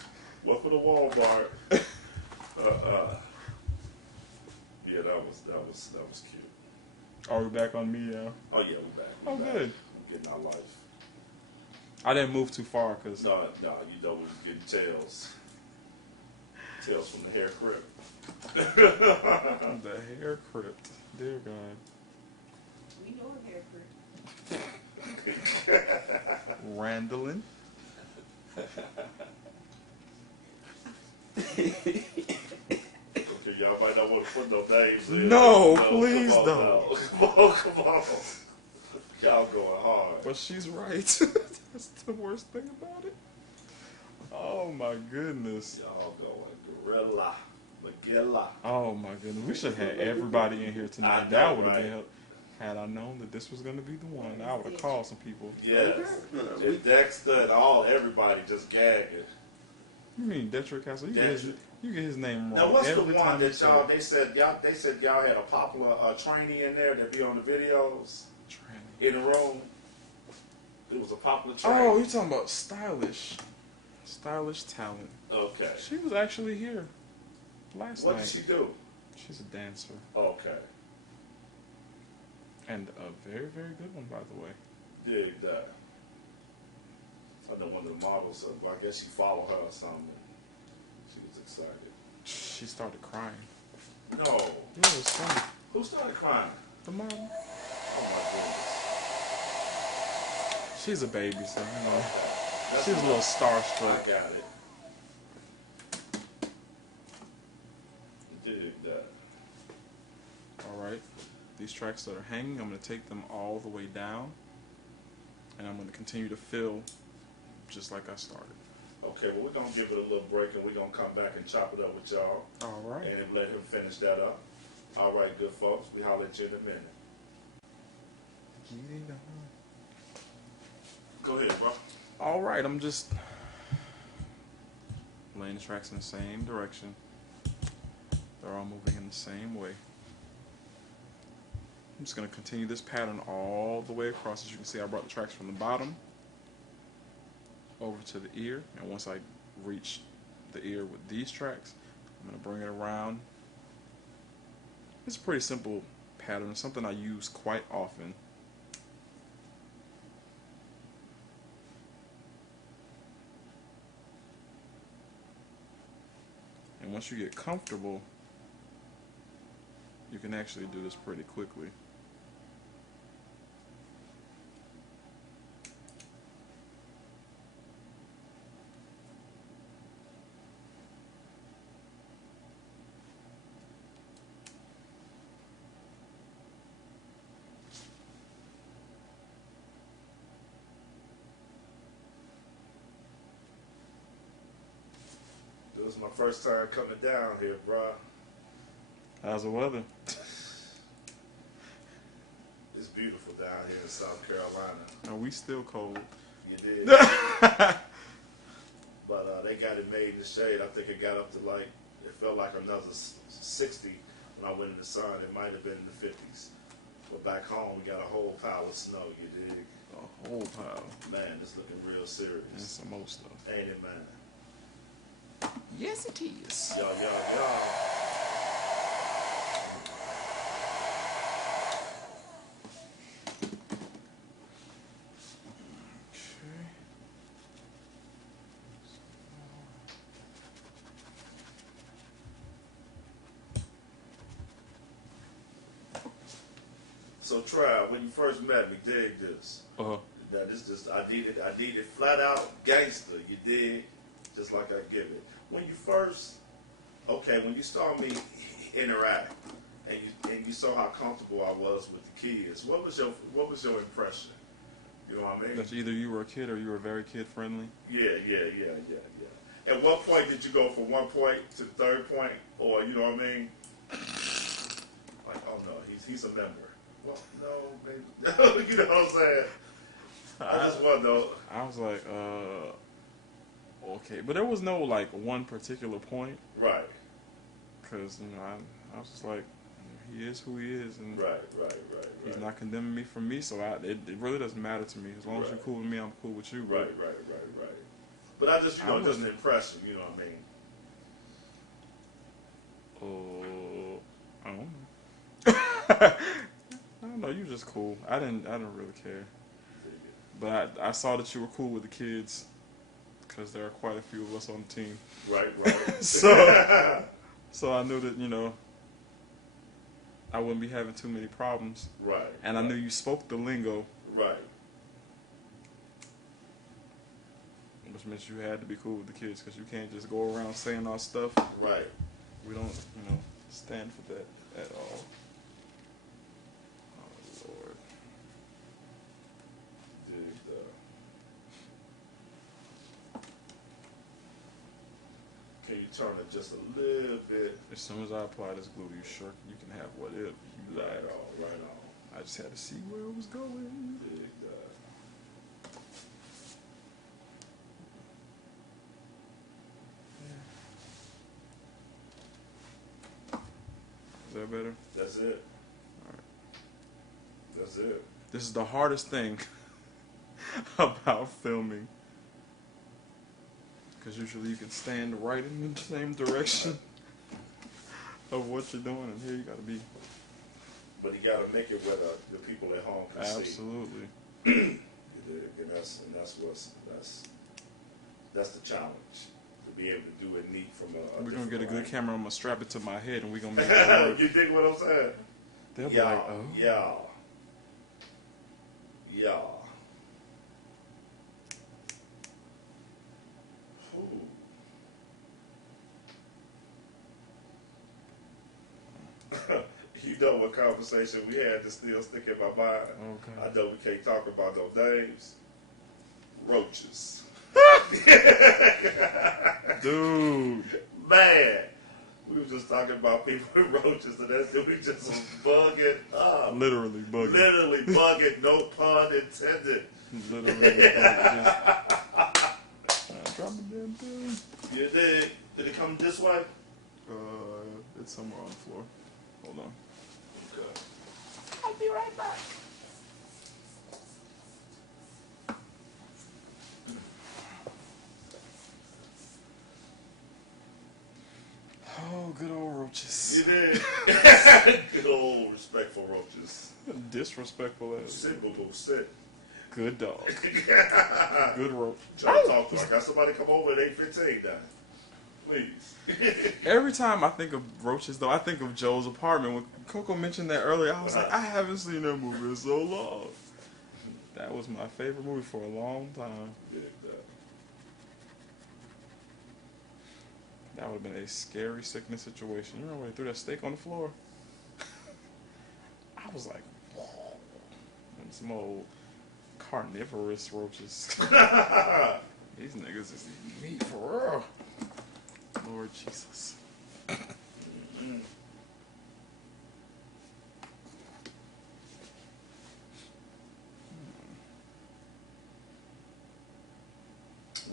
Well, for the Walmart. Yeah, that was cute. Are we back on me now? Oh yeah, we back. Oh, back. good. We getting our life. I didn't move too far because No, you know we was getting tails. Tails from the hair crypt. the hair crypt. Dear God. We know a hair crew. Randallin. Okay, y'all might not want to put no names in. No, come please on don't. now. Come on. Y'all going hard. But she's right. That's the worst thing about it. Oh my goodness. Y'all going gorilla. Magilla. Oh my goodness. We should have had everybody in here tonight. I know, That would have right? been help. Had I known that this was going to be the one, I would have called some people. Yes. And Dexter and everybody just gagging. You mean Detroit Castle? You get his name wrong. Now what's the every one time you that say y'all? it. They said y'all had a popular trainee in there that be on the videos Tranny. in the room. It was a popular trainee. Oh, you're talking about stylish talent. Okay. She was actually here last What night. did she do? She's a dancer. Okay. And a very, very good one, by the way. Dig that. I know one of the models, well, I guess she followed her or something. She was excited. She started crying. No. Yeah, it was funny. Who started crying? The mom. Oh my goodness. She's a baby, so, you know. Okay. That's She's a little I starstruck. got it. Dig that. Alright. These tracks that are hanging, I'm going to take them all the way down. And I'm going to continue to fill just like I started. Okay, well, we're going to give it a little break and we're going to come back and chop it up with y'all. Alright. And then let him finish that up. All right, good folks. We holler at you in a minute. Go ahead, bro. Alright, I'm just laying the tracks in the same direction. They're all moving in the same way. I'm just going to continue this pattern all the way across. As you can see, I brought the tracks from the bottom over to the ear. And once I reach the ear with these tracks, I'm going to bring it around. It's a pretty simple pattern, something I use quite often. And once you get comfortable, you can actually do this pretty quickly. This is my first time coming down here, bro. How's the weather? It's beautiful down here in South Carolina. Are we still cold? You did. But they got it made in the shade. I think it got up to like, it felt like another 60 when I went in the sun. It might have been in the 50s. But back home, we got a whole pile of snow, you dig? A whole pile. Man, it's looking real serious. And some more stuff. Ain't it, man? Yes, it is. Y'all. So try when you first met me, dig this. Uh-huh. Now this just I did it flat out gangster, you dig? Just like I give it. When you first when you saw me interact and you saw how comfortable I was with the kids, what was your impression? You know what I mean? That either you were a kid or you were very kid friendly. Yeah. At what point did you go from 1 point to the third point? Or you know what I mean? Like, oh no, he's a member. Well, no, maybe. You know what I'm saying? I just want to know. I was like, okay. But there was no, like, one particular point. Right. Because, I was just like, he is who he is. And Right. he's not condemning me for me, so it really doesn't matter to me. As long as you're cool with me, I'm cool with you. Right. But I just, just an impression, you know what I mean? I don't know. I don't know. You just cool. I didn't really care. But I saw that you were cool with the kids, because there are quite a few of us on the team. Right. So I knew that, I wouldn't be having too many problems. Right. And I knew you spoke the lingo. Right. Which meant you had to be cool with the kids, because you can't just go around saying our stuff. Right. We don't, stand for that at all. Oh, Lord. Can you turn it just a little bit? As soon as I apply this glue, you can have whatever you like. Right on. I just had to see where it was going. Is that better? That's it. Alright. That's it. This is the hardest thing about filming. Because usually you can stand right in the same direction of what you're doing, and here you gotta be. But you gotta make it where the people at home can see. Absolutely. And that's the challenge. To be able to do it neat from a We're gonna get a good different camera. I'm gonna strap it to my head, and we're gonna make it angle. work. You dig what I'm saying? They'll be like, oh. Y'all. Ooh. You know what conversation we had that still stick in my mind. Okay. I know we can't talk about no names. Roaches. Dude. Man, we were just talking about people with roaches, and that dude just was bugging up. Literally bugging. Literally bugging, no pun intended. Literally bugging. Drop the damn thing. You did. Did it come this way? It's somewhere on the floor. Hold on. Okay. I'll be right back. Oh, good old roaches. You did. Good old respectful roaches. Disrespectful as. Sit, boo boo, sit. Good dog. Good roach. Try to talk to her. Got somebody come over at 8:15 now. Please. Every time I think of roaches, though, I think of Joe's Apartment. When Coco mentioned that earlier, I was like, I haven't seen that movie in so long. That was my favorite movie for a long time. That would have been a scary sickness situation. You remember when they threw that steak on the floor? I was like, whoa. And some old carnivorous roaches. These niggas is eating meat for real. Lord Jesus.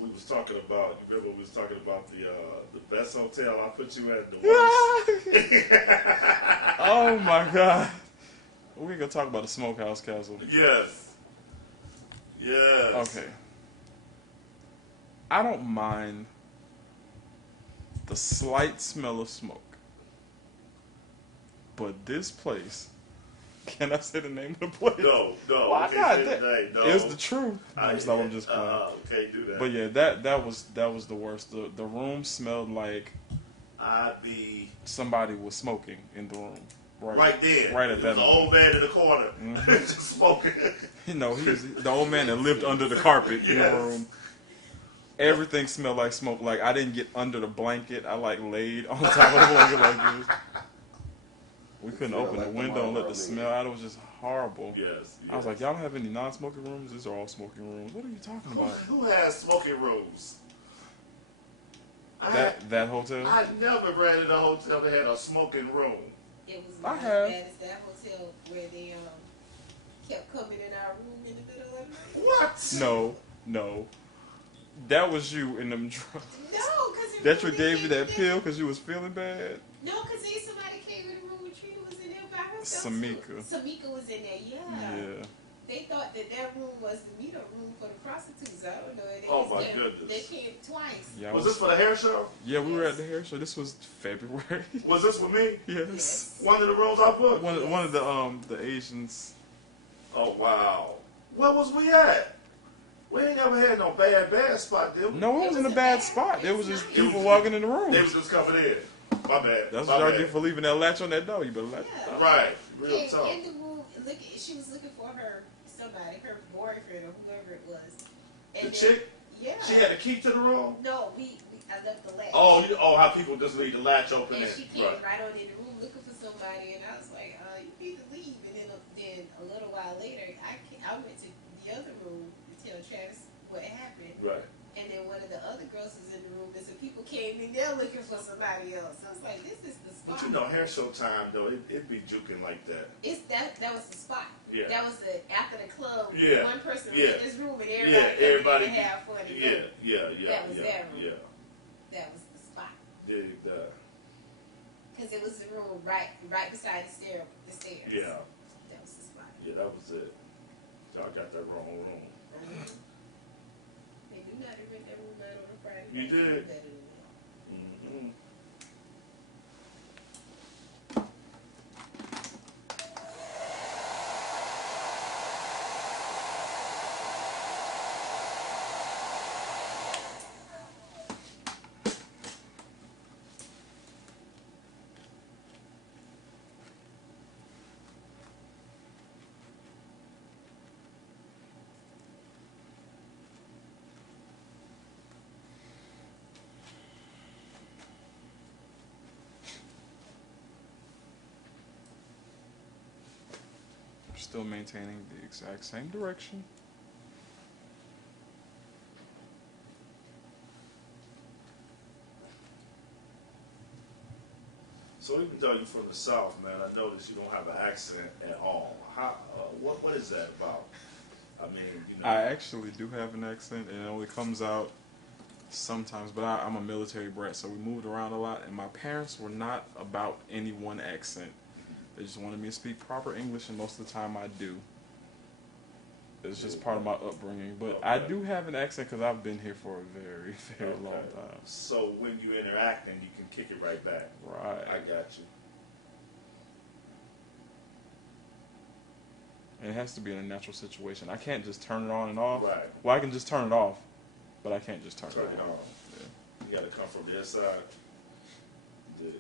We was talking about. You remember we was talking about the best hotel I put you at, the worst. Oh my God. We're gonna talk about the Smokehouse Castle. Yes. Yes. Okay. I don't mind the slight smell of smoke. But this place, can I say the name of the place? No. Why we not? can't say the name, no. It was the truth. I'm just playing. Can't do that. But yeah, that was the worst. The room smelled like I'd be somebody was smoking in the room. right there. Right at that the moment. old man in the corner, just smoking. You know, he was the old man that lived under the carpet in the Yes. room. Everything smelled like smoke. Like I didn't get under the blanket. I like laid on top of the blanket like this. We couldn't Smelled open like the the window and let the mother smell out. It was just horrible. Yes. I was like, y'all don't have any non-smoking rooms? These are all smoking rooms. What are you talking about? Who has smoking rooms? That hotel? I never rented a hotel that had a smoking room. It was I not have. as bad as that hotel where they kept coming in our room in the middle of the night. What? No. That was you in them drugs. No, because That you gave you that pill because you was feeling bad? No, because somebody came in the room with Trina was in there by herself. Samika. Samika was in there, Yeah. They thought that room was the meetup room for the prostitutes. I don't know. They Oh, just my came, goodness. They came twice. Yeah, Was this for the hair show? Yeah, we were at the hair show. This was February. Was this for me? Yes. One of the rooms I booked? One of the Asians. Oh, wow. Where was we at? We ain't never had no bad spot, did we? No, it wasn't a bad spot. It was just people walking in the room. They was just coming in. My bad. That's My what y'all bad. get for leaving that latch on that door. You better latch it down. Right. Real Came talk. in the room, she was looking for her boyfriend or whoever it was. And The chick? Yeah. She had a key to the room? No, I left the latch. Oh, how people just leave the latch open. And she came Right. right on in the room looking for somebody, and I was like, you need to leave. And then a little while later, I went to the other room to tell Travis what happened. Right. And then one of the other girls was in the room, and some people came in there looking for somebody else. I was like, this is the spot. But you know, hair show time, though, it'd be juking like that. That was the spot. Yeah. That was after the club. Yeah. One person was Yeah. in this room, and Yeah, everybody everybody. came in to have fun. And go. Yeah. That was yeah, their room. Yeah. That was the spot. Because it was the room right beside the stairs. Yeah. That was the spot. Yeah, that was it. Y'all got that wrong room. They do not rent that room out on a Friday You night. They did? do better than that. Mm-hmm. Still maintaining the exact same direction. So even though you're from the South, man, I noticed you don't have an accent at all. What is that about? I mean, you know. I actually do have an accent, and it only comes out sometimes, but I'm a military brat, so we moved around a lot, and my parents were not about any one accent. They just wanted me to speak proper English, and most of the time I do. It's just part of my upbringing, but I do have an accent because I've been here for a very, very long time. So when you interact, and you can kick it right back. Right. I got you. And it has to be in a natural situation. I can't just turn it on and off. Right. Well, I can just turn it off, but I can't just turn Turn it it on. on. Yeah. You got to come from the inside. Dig that.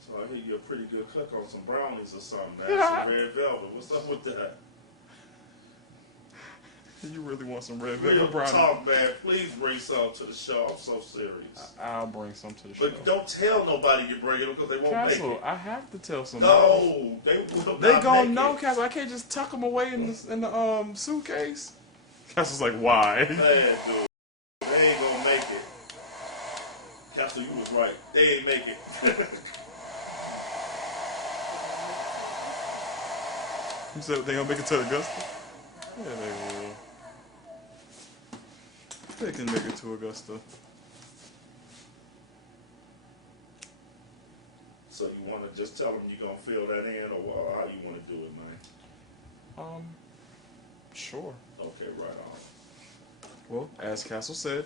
So I hear you're a pretty good cook on some brownies or something, man. Some red velvet. What's up with that? You really want some red Real velvet brownie? talk, man. Please bring some to the show. I'm so serious. I'll bring some to the show. But don't tell nobody you're bringing them because they won't Castle, make it. I have to tell somebody. No, they will They not gonna make know, it. Castle. I can't just tuck them away in the suitcase. Cass was like, why? Man, dude, they ain't gonna make it. Castle, you was right. They ain't make it. You said they gonna make it to Augusta? Yeah, they will. They can make it to Augusta. So you want to just tell them you're gonna fill that in, or how you want to do it, man? Sure. Okay, right Well, as Castle said,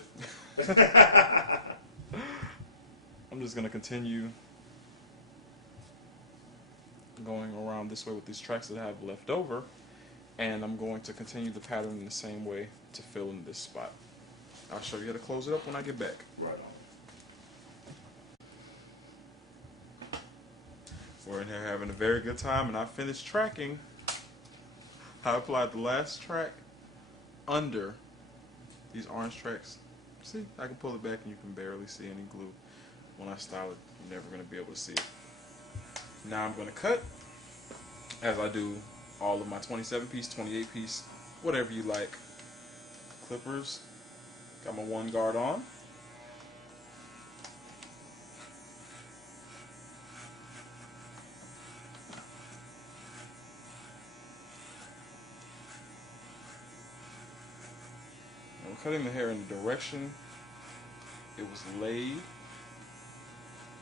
I'm just gonna continue going around this way with these tracks that I have left over, and I'm going to continue the pattern in the same way to fill in this spot. I'll show you how to close it up when I get back. on. Right on. We're in here having a very good time, and I finished tracking. I applied the last track under these orange tracks. See, I can pull it back and you can barely see any glue. When I style it, you're never going to be able to see it. Now I'm going to cut, as I do all of my 27 piece, 28 piece, whatever you like. Clippers, got my one guard on. I'm cutting the hair in the direction it was laid,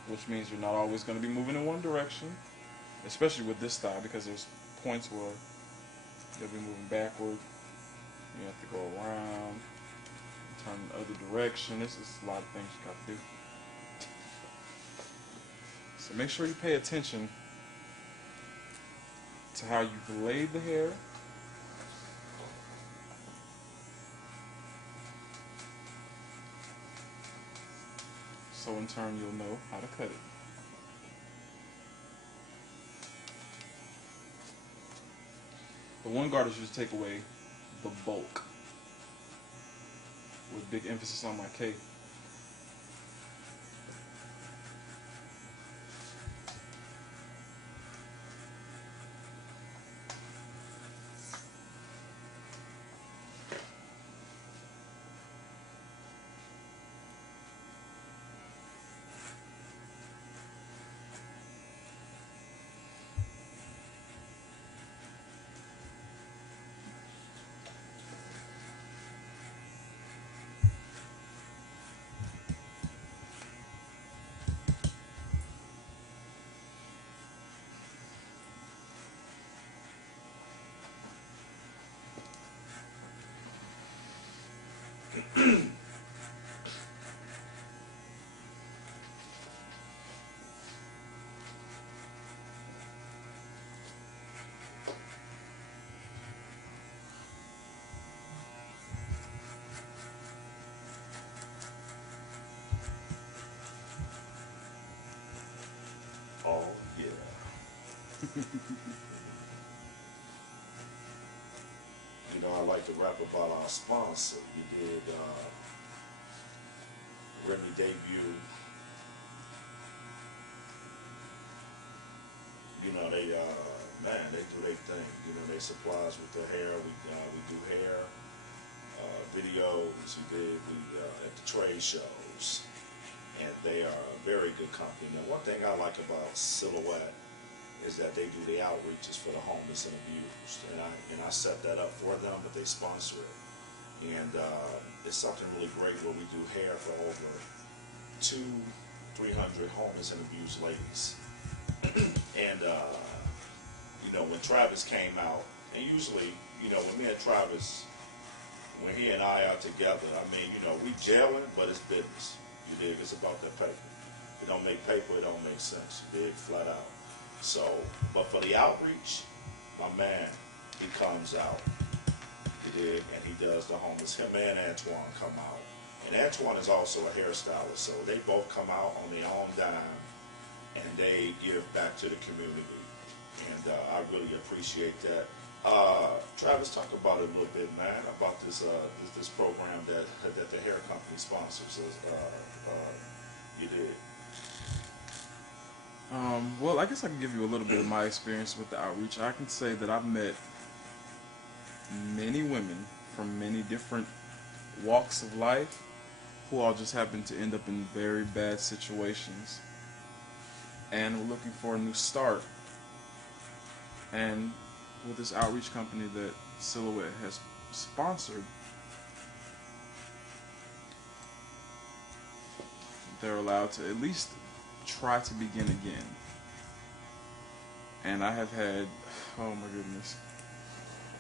which means you're not always going to be moving in one direction, especially with this style, because there's points where you'll be moving backward. You have to go around, turn the other direction. This is a lot of things you got to do. So make sure you pay attention to how you've laid the hair. So in turn, you'll know how to cut it. The one guard is just to take away the bulk, with big emphasis on my K. Oh yeah. You know, I like to rap about our sponsor. We did Remy debut. You know, they man, they do their thing. You know, they supply us with the hair. We do hair, videos. We at the trade shows, and they are a very good company. Now, one thing I like about Silhouette is that they do the outreaches for the homeless and abused, and I set that up for them, but they sponsor it, and it's something really great where we do hair for over 200-300 homeless and abused ladies. And you know, when Travis came out, and usually, you know, when me and Travis, when he and I are together, I mean, you know, we gelling, but it's business. You dig? It's about that paper. If it don't make paper, it don't make sense. You dig? Flat out. So, but for the outreach, my man, he comes out. You dig? And he does the homeless. Him and Antoine come out. And Antoine is also a hairstylist, so they both come out on their own dime, and they give back to the community. And I really appreciate that. Travis, talk about it a little bit, man, about this this program that the hair company sponsors us. You did. Well, I guess I can give you a little bit of my experience with the outreach. I can say that I've met many women from many different walks of life who all just happen to end up in very bad situations. And we're looking for a new start. And with this outreach company that Silhouette has sponsored, they're allowed to at least try to begin again. And I have had, oh my goodness,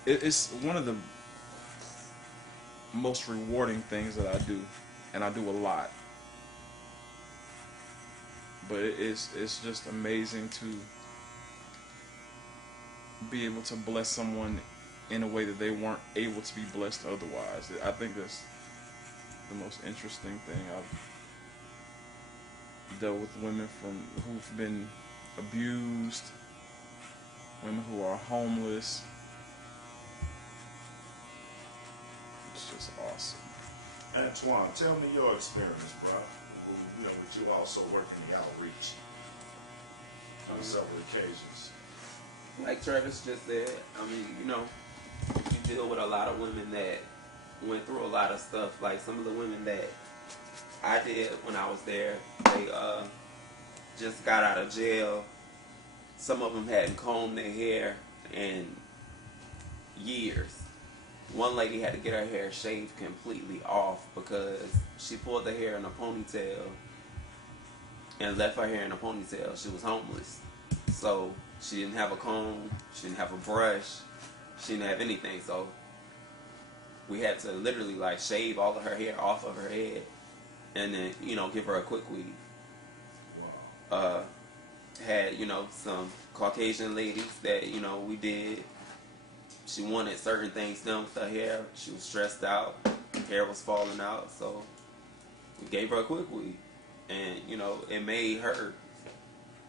it's one of the most rewarding things that I do, and I do a lot. But it's just amazing to be able to bless someone in a way that they weren't able to be blessed otherwise. I think that's the most interesting thing. I've dealt with women who've been abused, women who are homeless. It's just awesome. Antoine, tell me your experience, bro. You know, with you also working the outreach on several occasions. Like Travis just said, I mean, you know, you deal with a lot of women that went through a lot of stuff. Like some of the women that I did when I was there, they just got out of jail. Some of them hadn't combed their hair in years. One lady had to get her hair shaved completely off because she pulled the hair in a ponytail and left her hair in a ponytail. She was homeless. So she didn't have a comb, she didn't have a brush, she didn't have anything. So we had to literally like shave all of her hair off of her head and then, you know, give her a quick weave. Wow. Had, you know, some Caucasian ladies that, you know, we did. She wanted certain things done with her hair. She was stressed out. Her hair was falling out. So we gave her a quick weave. And, you know, it made her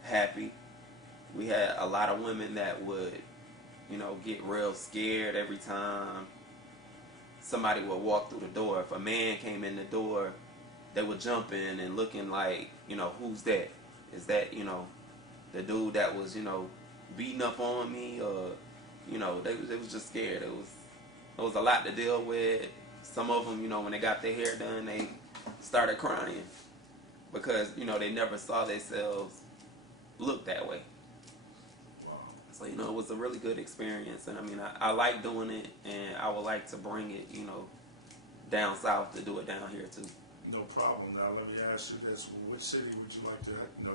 happy. We had a lot of women that would, you know, get real scared every time somebody would walk through the door. If a man came in the door, they would jump in and looking like, you know, who's that? Is that, you know, the dude that was, you know, beating up on me? Or, you know, they was just scared. It was a lot to deal with. Some of them, you know, when they got their hair done, they started crying because, you know, they never saw themselves look that way. Wow. So, you know, it was a really good experience. And, I mean, I like doing it, and I would like to bring it, you know, down south to do it down here, too. No problem. Now, let me ask you this. Which city would you like to, you know,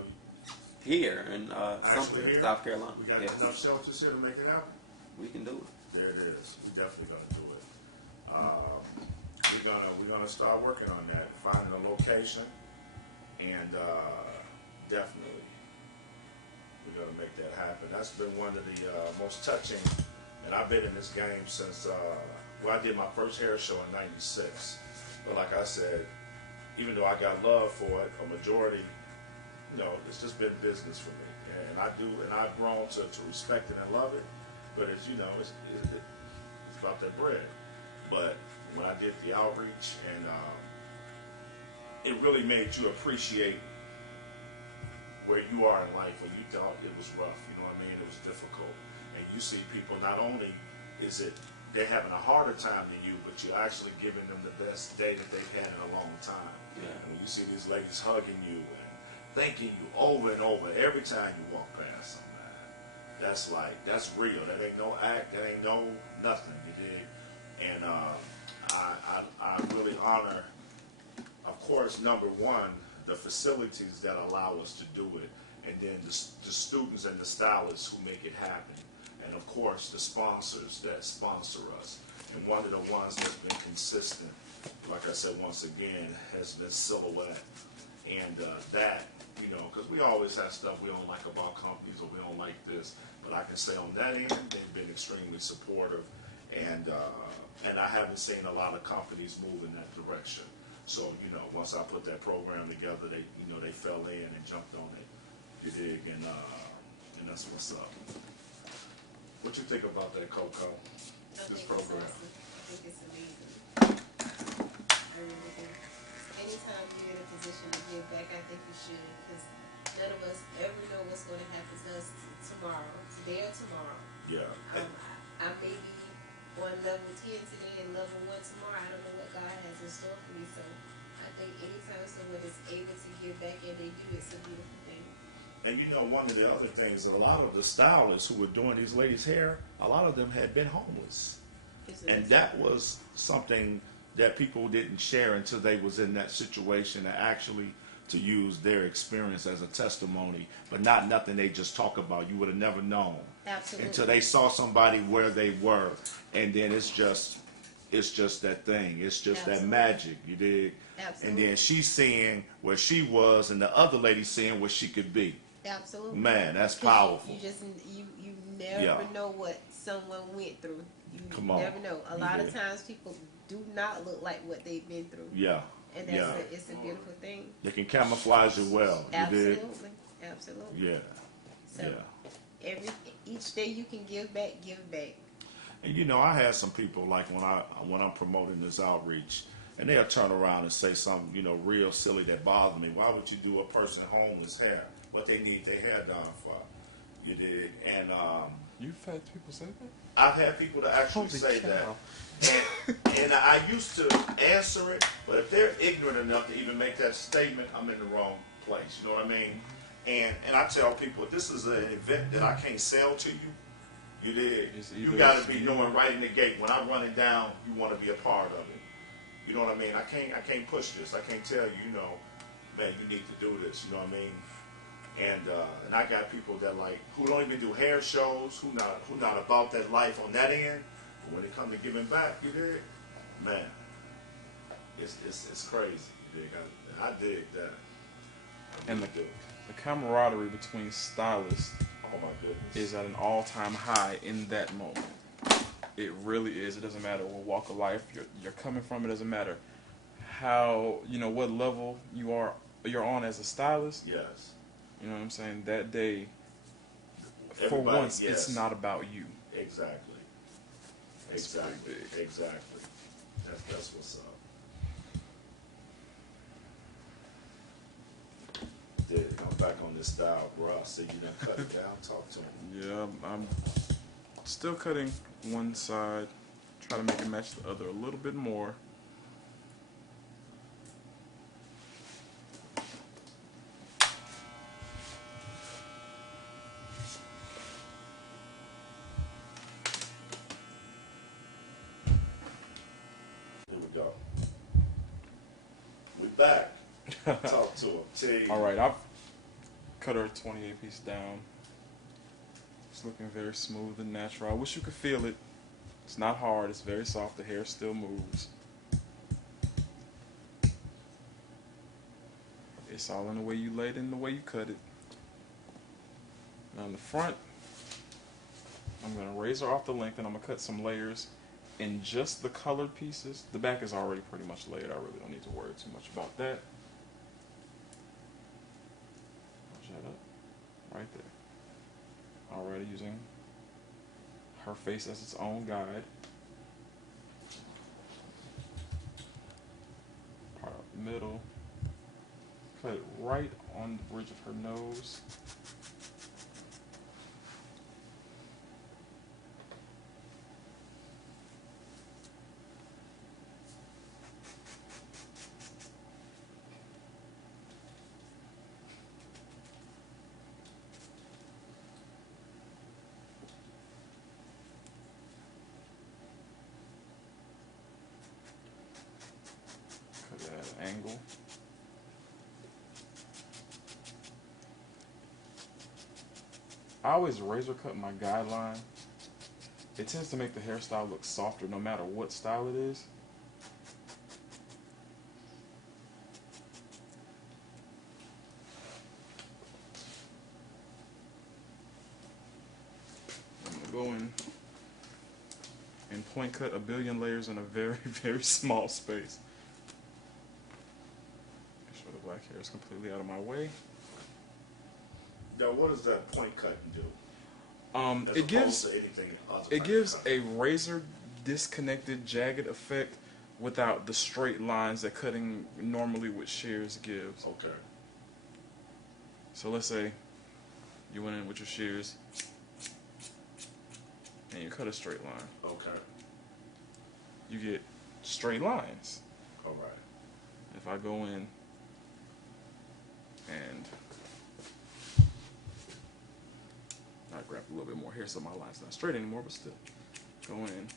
Here in actually Sumter, here? South Carolina. We got Yes. enough shelters here to make it happen? We can do it. There it is. We definitely gonna do it. We're gonna start working on that, finding a location, and definitely we're gonna make that happen. That's been one of the most touching, and I've been in this game since I did my first hair show in '96. But like I said, even though I got love for it, a majority, you know, it's just been business for me, and I've grown to respect it and love it. But as you know, it's about that bread. But when I did the outreach, and it really made you appreciate where you are in life when you thought it was rough. You know what I mean? It was difficult, and you see people. Not only is it they're having a harder time than you, but you're actually giving them the best day that they've had in a long time. Yeah. And when you see these ladies hugging you and thanking you over and over every time you walk past them, man, that's real. That ain't no act. That ain't no nothing. You dig? And I really honor, of course, number one, the facilities that allow us to do it, and then the students and the stylists who make it happen, and of course the sponsors that sponsor us. And one of the ones that's been consistent, like I said once again, has been Silhouette. And that, you know, because we always have stuff we don't like about companies, or we don't like this, but I can say on that end, they've been extremely supportive, and I haven't seen a lot of companies move in that direction. So, you know, once I put that program together, they fell in and jumped on it. You dig? And that's what's up. What you think about that, Coco? This program? Awesome. I think it's amazing. I really do. Anytime you're in a position to give back, I think you should, because none of us ever know what's going to happen to us tomorrow, today or tomorrow. Yeah. I may be on level 10 today and level 1 tomorrow. I don't know what God has in store for me. So I think anytime someone is able to give back and they do, it's a beautiful thing. And you know, one of the other things, a lot of the stylists who were doing these ladies' hair, a lot of them had been homeless. And that was something that people didn't share until they was in that situation, to actually to use their experience as a testimony, but not nothing they just talk about. You would have never known. Absolutely. Until they saw somebody where they were, and then it's just that thing. It's just Absolutely. that magic, you dig? Absolutely. And then she's seeing where she was, and the other lady seeing where she could be. Absolutely. Man, that's 'Cause powerful. You just you never Yeah. know what someone went through. You Come on. never know. A You lot of did. times people do not look like what they've been through. Yeah. And that's Yeah. it's a beautiful thing. They can camouflage it well. You dig? Absolutely. Absolutely. Yeah. So each day you can give back, give back. And you know, I had some people like when I'm promoting this outreach, and they'll turn around and say something, you know, real silly that bothers me. Why would you do a person homeless hair? What they need their hair done for? You did. And You've had people say that? I've had people to actually Holy say cow. that. And I used to answer it, but if they're ignorant enough to even make that statement, I'm in the wrong place. You know what I mean? And I tell people, this is an event that I can't sell to you. You did. It's You either got to it's be you- knowing right in the gate when I run it down, you want to be a part of it. You know what I mean? I can't push this. I can't tell you, you know, man, you need to do this. You know what I mean? And I got people that like who don't even do hair shows, who not about that life on that end. But when it comes to giving back, you dig, man, it's crazy. You dig? I dig that. I And really do. The camaraderie between stylists Oh my goodness. is at an all-time high in that moment. It really is. It doesn't matter what walk of life you're coming from. It doesn't matter how, you know, what level you're on as a stylist. Yes. You know what I'm saying? That day, for Everybody, once, yes. it's not about you. Exactly. That's pretty Exactly. big. Exactly. That's what's up. Dude, I'm back on this style, bro. I see you done cut it down. Talk to him. Yeah, I'm still cutting one side, try to make it match the other a little bit more. Here we go. We back. Talk to him. Tell you. All right, I've cut her 28 piece down. It's looking very smooth and natural. I wish you could feel it. It's not hard. It's very soft. The hair still moves. It's all in the way you laid it and the way you cut it. Now in the front, I'm going to razor off the length and I'm going to cut some layers in just the colored pieces. The back is already pretty much layered. I really don't need to worry too much about that. Shut up. Right there. Already using her face as its own guide. Part out the middle. Cut it right on the bridge of her nose. Cut it at an angle. I always razor cut my guideline. It tends to make the hairstyle look softer no matter what style it is. I'm gonna go in and point cut a billion layers in a very, very small space. Make sure the black hair is completely out of my way. Now, what does that point cutting do? As It gives opposed to anything other it type gives of cut? a razor disconnected, jagged effect without the straight lines that cutting normally with shears gives. Okay. So let's say you went in with your shears and you cut a straight line. Okay. you get straight lines. All right. If I go in and I grab a little bit more here so my line's not straight anymore, but still go in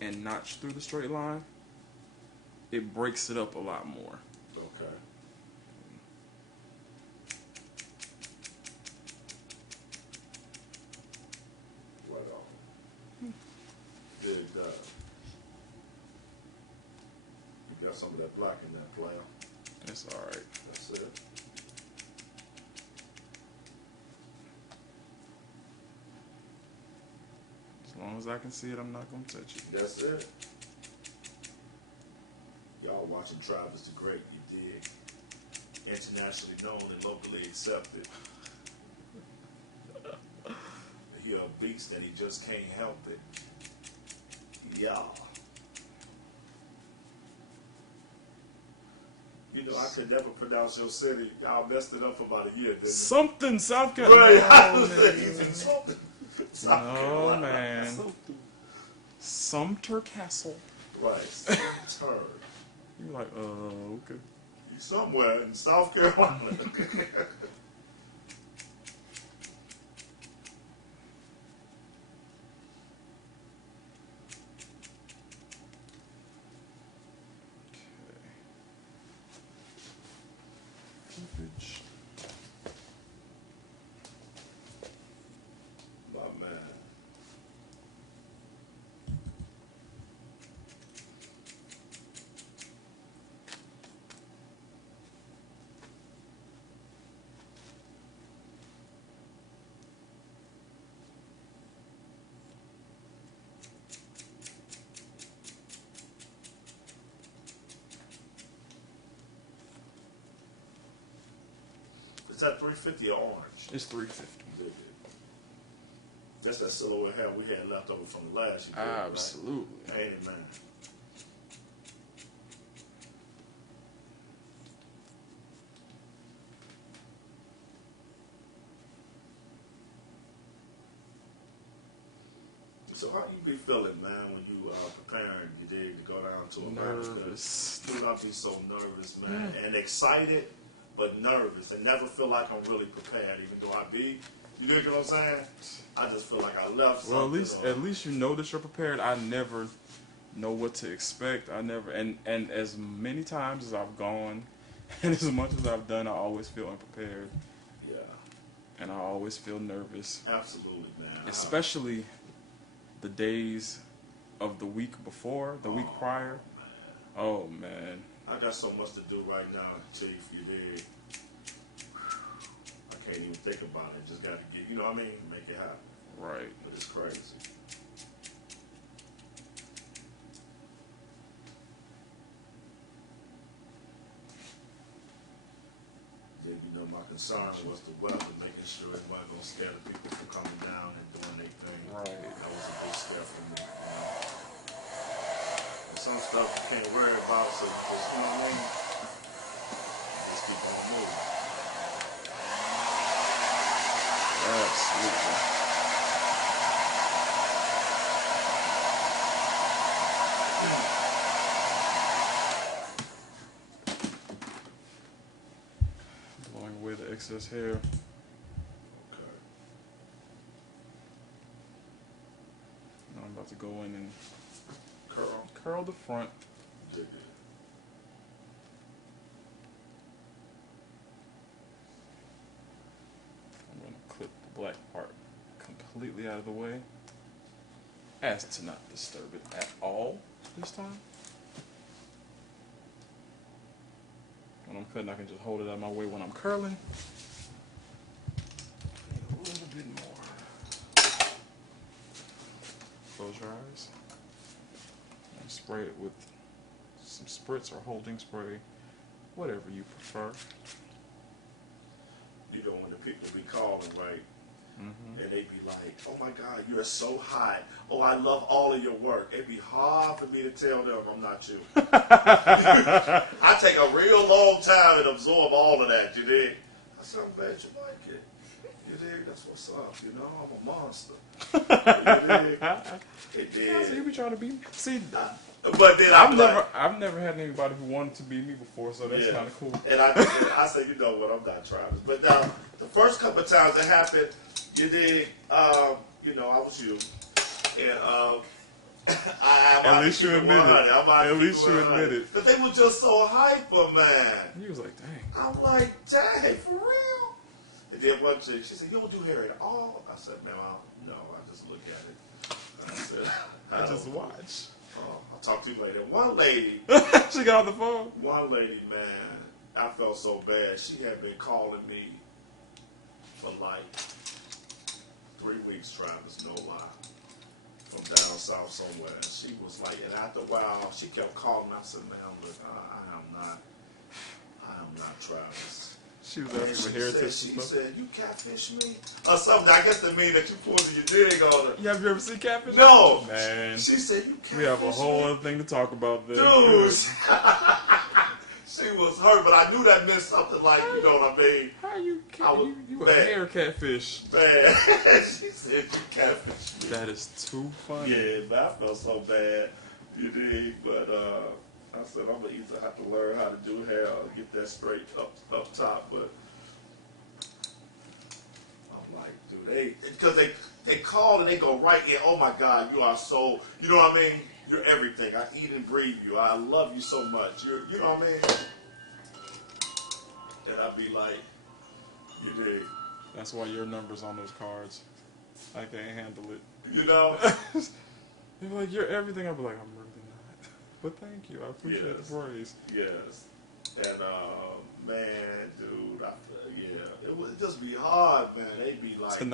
and notch through the straight line, it breaks it up a lot more. Okay. Right on. Did you got some of that black in that player? It's alright. That's it. As long as I can see it, I'm not going to touch it. That's it. Y'all watching Travis the Great, you dig? Internationally known and locally accepted. He a beast and he just can't help it. Y'all. You know, I could never pronounce your city. Y'all messed it up for about a year, didn't you? Something, South Carolina. Right, I No, was man. thinking something. South No, Carolina. man. Sumter Castle. Right, Sumter. You're like, okay. You somewhere in South Carolina. Flippage. My man. Is that 350 or orange? It's 350. That's that silhouette hair we had left over from the last year. Absolutely. Right? Ain't it, man? So how you be feeling, man, when you preparing your day to go down to America? Nervous. Dude, I be so nervous, man, and excited, but nervous, and never feel like I'm really prepared, even though I be. You dig what I'm saying? I just feel like I left something. Well, at least you know that you're prepared. I never know what to expect. I never, and as many times as I've gone, and as much as I've done, I always feel unprepared, Yeah, and I always feel nervous, absolutely, man. especially the days of the week before, the week prior. Oh man. I got so much to do right now, Chief. You dig? I can't even think about it. Just got to get, you know what I mean? Make it happen. Right. But it's crazy. Then, you know, my concern was the weather, making sure everybody don't scare the people from coming down and doing their thing. Right. That was a big scare for me. You know? And some stuff you can't worry about, so you just, you know what I mean? Just keep on moving. Absolutely. Blowing away the excess hair. Okay. Now I'm about to go in and Curl. curl the front. Dig it. I'm going to clip the black part completely out of the way, as to not disturb it at all this time. When I'm cutting, I can just hold it out of my way when I'm curling. And a little bit more. Close your eyes. And spray it with some spritz or holding spray, whatever you prefer. You know, when the people be calling, right? Mm-hmm. And they be like, oh my God, you're so hot. Oh, I love all of your work. It'd be hard for me to tell them I'm not you. I take a real long time and absorb all of that, you did. I said, I'm glad you like it. You dig? That's what's up. You know, I'm a monster. You dig? It So you did. be trying to beat me? See, But then I've never had anybody who wanted to beat me before, so that's kind of cool. And I said, you know what, I'm not Travis. But now, the first couple of times it happened, you dig, you know, I was you. And At least you admit it. At least you admit it. But they were just so hyper, man. He was like, dang. I'm like, dang, for real? And then one chick, she said, you don't do hair at all? I said, man, no, I just look at it. I said, I just don't- watch. I'll talk to you later. One lady, She got on the phone. One lady, man, I felt so bad. She had been calling me for like 3 weeks, Travis, no lie, from down south somewhere. She was like, and after a while, she kept calling me. I said, man, look, I am not Travis. She was And asking for hair tips she and stuff. said, you catfish me? Or something. I guess that means that you pulled your dig on her. Yeah, have you ever seen Catfish? No. Man. She said, you catfish We have a whole me? other thing to talk about there. Dude. She was hurt, but I knew that meant something like, you know what I mean? How you I was you a mad. hair catfish? Man, she said, you catfish me. That is too funny. Yeah, but I felt so bad. You dig? But I said, I'm going to either have to learn how to do hair or get that straight up top. But I'm like, dude, because they call and they go right in, oh my God, you are so, you know what I mean? You're everything. I eat and breathe you. I love you so much. You know what I mean? And I'd be like, you dig? That's why your number's on those cards. I can't handle it. You know? They're like, you're everything. I'll be like, I'm really not. But thank you. I appreciate Yes. the praise. Yes. And, man, dude, it would just be hard, man. They'd be like, To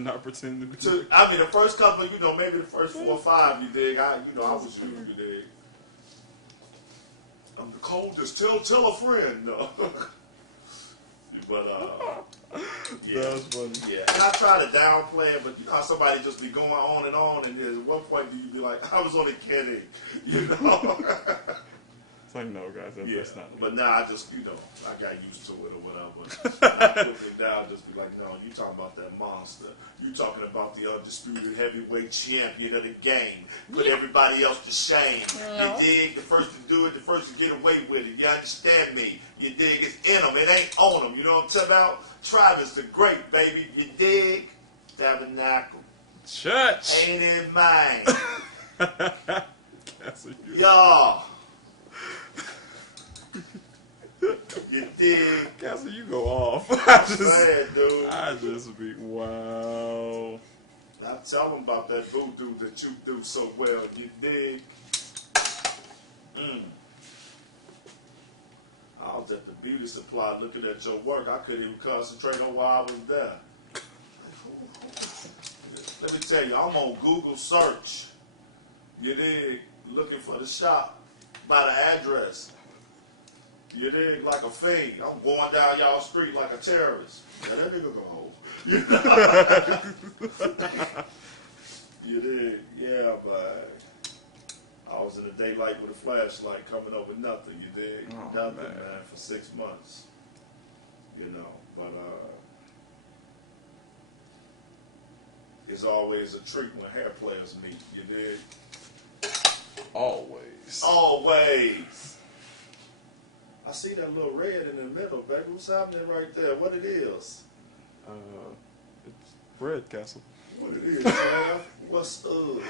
not pretend to be. I mean, the first couple, you know, maybe the first 4 or 5, you dig? I was you, you dig? I'm the coldest. Tell a friend, no. But, yeah. That was funny. Yeah, and I try to downplay it, but you know how somebody just be going on, and then at one point do you be like, I was only kidding, you know? It's like, no, guys, that's not me. But now I just, you know, I got used to it or whatever. I put it down, just be like, no, you talking about that monster. You talking about the undisputed heavyweight champion of the game. Put everybody else to shame. You dig? The first to do it, the first to get away with it. You understand me? You dig? It's in them. It ain't on them. You know what I'm talking about? Travis the Great, baby. You dig? Tabernacle. Church! Ain't in mine. Y'all. Y'all. You dig? Castle, you go off. I just be, wow. I tell them about that voodoo that you do so well. You dig? I was at the beauty supply looking at your work. I couldn't even concentrate on why I was there. Let me tell you, I'm on Google search. You dig? Looking for the shop by the address. You dig? Like a fiend. I'm going down y'all street like a terrorist. Yeah, that nigga go home. You know? You dig? Yeah, but I was in the daylight with a flashlight coming up with nothing. You dig? Oh, nothing, man. for 6 months. You know, but it's always a treat when hair players meet. You dig? Always. Always. I see that little red in the middle, baby. What's happening right there? What it is? It's bread, Castle. What it is, man? What's up?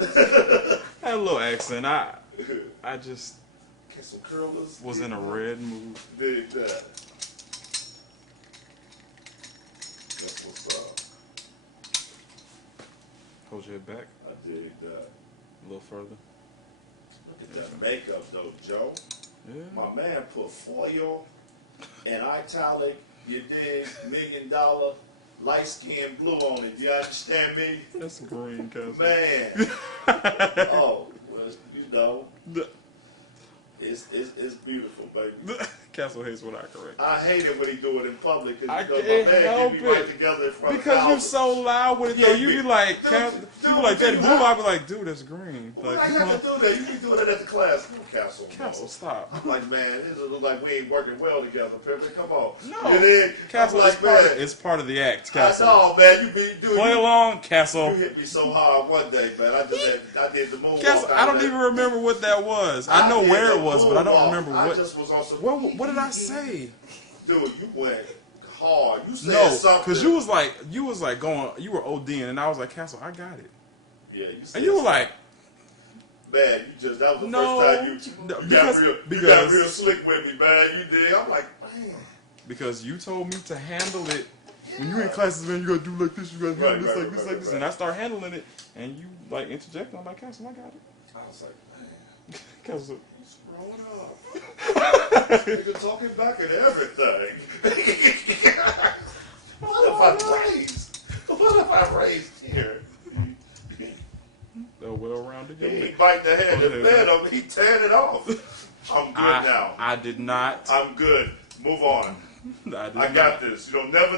I had a little accent. I just Get some curlers. was in a red mood. Dig that. That's what's up. Hold your head back I dig that. a little further. Look at that makeup, though, Joe. Yeah. My man put foil and italic, you dig, $1 million, light skin blue on it. Do you understand me? That's green, Castle. Man. Oh, well, you know, it's beautiful, baby. Castle hates when I correct. I hate it when he do it in public. I Because can't my man help get me right it. together in front Because of you're so loud with it, though. You be like, Daddy, move. I be like, dude, that's green. Well, Like, I got to do that. You be doing it at the class. Castle. Castle, stop. I'm like, man, it look like we ain't working well together, Pimpin'. Come on. No. You dig? Castle, I'm like, it's part of the act, I Castle. know, man. You be doing. Play along, You Castle. hit me so hard one day, man. I did the moonwalk. Castle, I don't even remember what that was. I know where it was, but I don't remember I what. just was on some. What did I say? Dude, you went hard. You said No, something. because you was like going, you were ODing, and I was like, Castle, I got it. Yeah, you said And you were like, man, that was the first time you got real slick with me, man. You did. I'm like, man. because you told me to handle it. When you in classes, man, you gotta do like this, you gotta handle this, like this, like this. And I start handling it, and you like interject. I'm like, Castle, I got it. I was like, man. Castle. He's growing up. Nigga talking back and everything. What if I raised here? A well-rounded He young man. ain't bite the hand of man. He tearing it off. I'm good now. I did not. I'm good. Move on. I got this. You don't never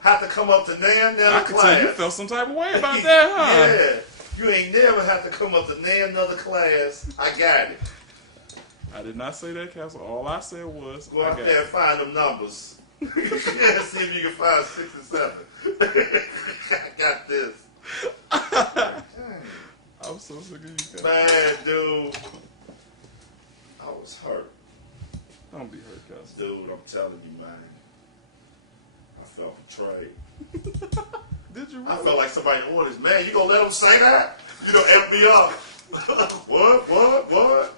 have to come up to I class. could tell you felt some type of way about that, huh? Yeah. You ain't never have to come up to another class. I got it. I did not say that, Castle. All I said was, Go out there and find them numbers. See if you can find 6 and 7. I got this. I'm so sick of you, Castle. Man, dude. I was hurt. Don't be hurt, Castle. Dude, I'm telling you, man. I felt betrayed. Did you really? I felt like somebody orders, man, you gonna let them say that? You know, F me up. What?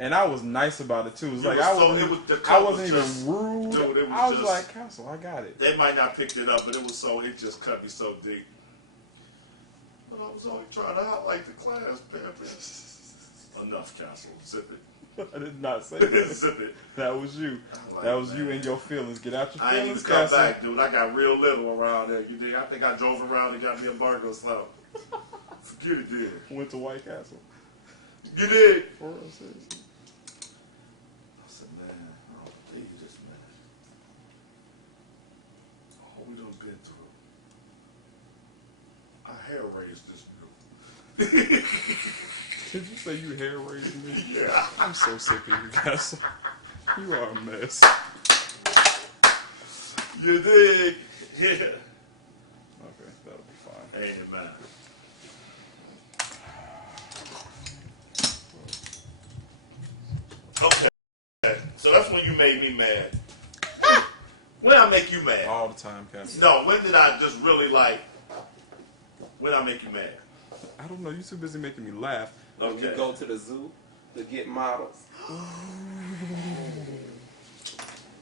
And I was nice about it too. It was like I wasn't even rude. Dude, it was I was just, like, Castle, I got it. they might not picked it up, but it just cut me so deep. But I was only trying to highlight the class, Pimpin'. Enough, Castle. Zip it. I did not say that. Zip it. That was you. Like, That was you man. and your feelings. Get out your I ain't feelings, even come Castle. back, dude. I got real little around there. You think I think I drove around and got me a burger or something? Forget it, did. Went to White Castle. You did. For real, seriously. I said, man, I don't believe this, man. All we done been through. I hair raised this dude. Did you say you hair raised me? Yeah. I'm so sick of you, Castle. You are a mess. You did. Yeah. Okay, that'll be fine. Ain't it, man? Okay. So that's when you made me mad. When I make you mad? All the time, Castle. No, when did I just really when I make you mad? I don't know. You too busy making me laugh. When you go to the zoo to get models.